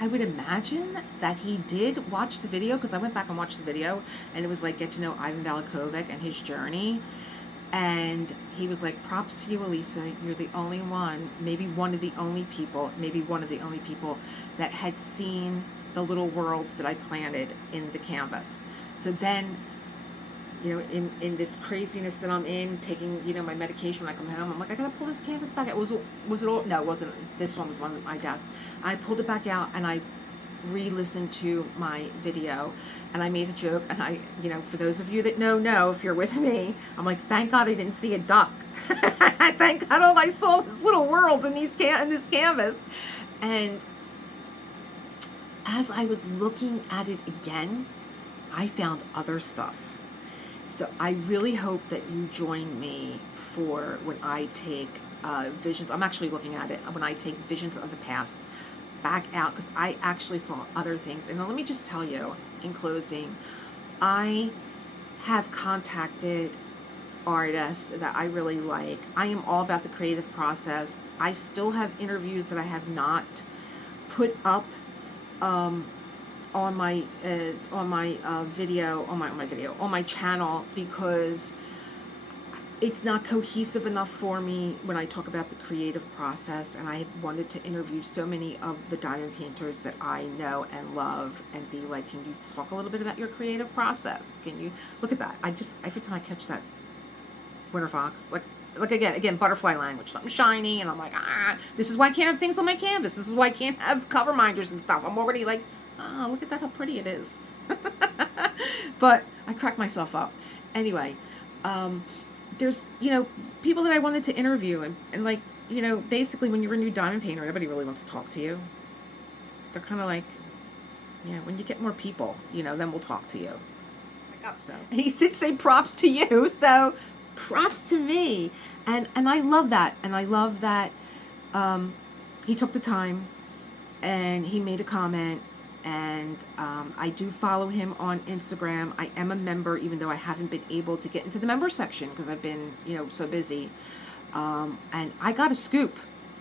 I would imagine that he did watch the video, because I went back and watched the video, and it was like, get to know Ivan Valikovic and his journey. And he was like, props to you, Elisa. You're the only one, maybe one of the only people that had seen the little worlds that I planted in the canvas. So then, in this craziness that I'm in, taking, my medication when I come home, I'm like, I gotta pull this canvas back out. Was it all? No, it wasn't. This one was on my desk. I pulled it back out, and I re-listened to my video, and I made a joke, and I, for those of you that know, if you're with me, I'm like, thank God I didn't see a duck. Thank God all I saw was little worlds in this canvas. And as I was looking at it again, I found other stuff. So I really hope that you join me for when I take visions. I'm actually looking at it when I take visions of the past back out, because I actually saw other things. And let me just tell you, in closing, I have contacted artists that I really like. I am all about the creative process. I still have interviews that I have not put up on my channel, because it's not cohesive enough for me when I talk about the creative process. And I wanted to interview so many of the diamond painters that I know and love, and be like, can you talk a little bit about your creative process? Can you look at that? Every time I catch that winter fox, like again, butterfly language, something shiny, and I'm like, this is why I can't have things on my canvas. This is why I can't have cover minders and stuff. I'm already like, look at that, how pretty it is. But I crack myself up. Anyway, there's, people that I wanted to interview, and like, basically when you're a new diamond painter, nobody really wants to talk to you. They're kind of like, when you get more people, then we'll talk to you. So he did say props to you, so props to me. And I love that. And I love that he took the time and he made a comment. And I do follow him on Instagram. I am a member, even though I haven't been able to get into the member section because I've been, so busy. And I got a scoop.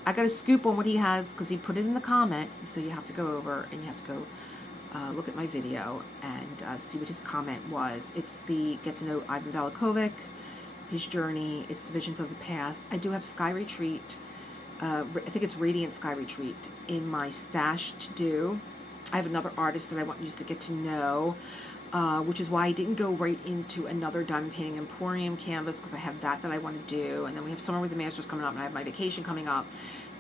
I got a scoop on what he has, because he put it in the comment. So you have to go over and you have to go look at my video and see what his comment was. It's the Get to Know Ivan Valikovic, his journey. It's Visions of the Past. I do have Sky Retreat. I think it's Radiant Sky Retreat in my stash to do. I have another artist that I want you to get to know, which is why I didn't go right into another Diamond Painting Emporium canvas, because I have that I want to do. And then we have Summer with the Masters coming up, and I have my vacation coming up.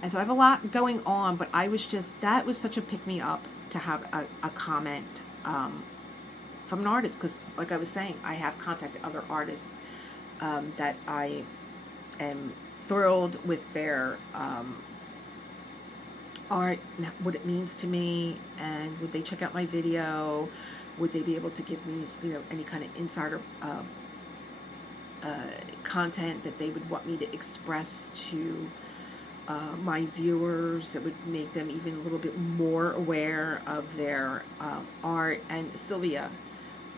And so I have a lot going on, but that was such a pick-me-up to have a comment from an artist, because like I was saying, I have contacted other artists that I am thrilled with their art, what it means to me, and would they check out my video? Would they be able to give me, you know, any kind of insider content that they would want me to express to my viewers that would make them even a little bit more aware of their art. And Sylvia,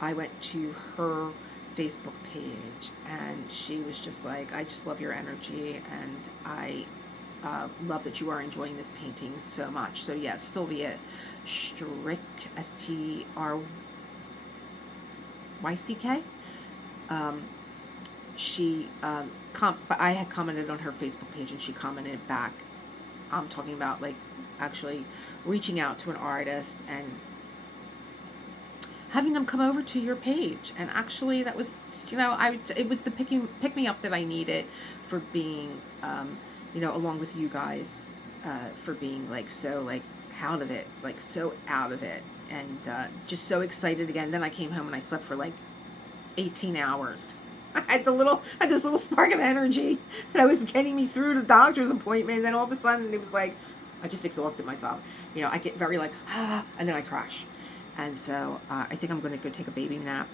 I went to her Facebook page and she was just like, I just love your energy, and I love that you are enjoying this painting so much. So yes, Sylvia Strick, STRYCK. She I had commented on her Facebook page and she commented back. I'm talking about like actually reaching out to an artist and having them come over to your page. And actually that was, you know, it was the pick me up that I needed for being you know, along with you guys, for being like so like out of it, like so out of it, and just so excited again. Then I came home and I slept for like 18 hours. I had this little spark of energy that was getting me through the doctor's appointment, and then all of a sudden it was like I just exhausted myself. You know, I get very like and then I crash. And so I think I'm going to go take a baby nap,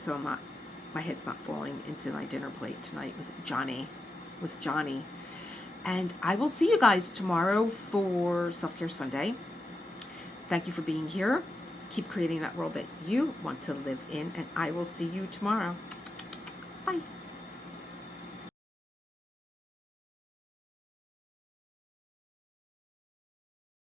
so my head's not falling into my dinner plate tonight with Johnny. And I will see you guys tomorrow for Self-Care Sunday. Thank you for being here. Keep creating that world that you want to live in, and I will see you tomorrow. Bye.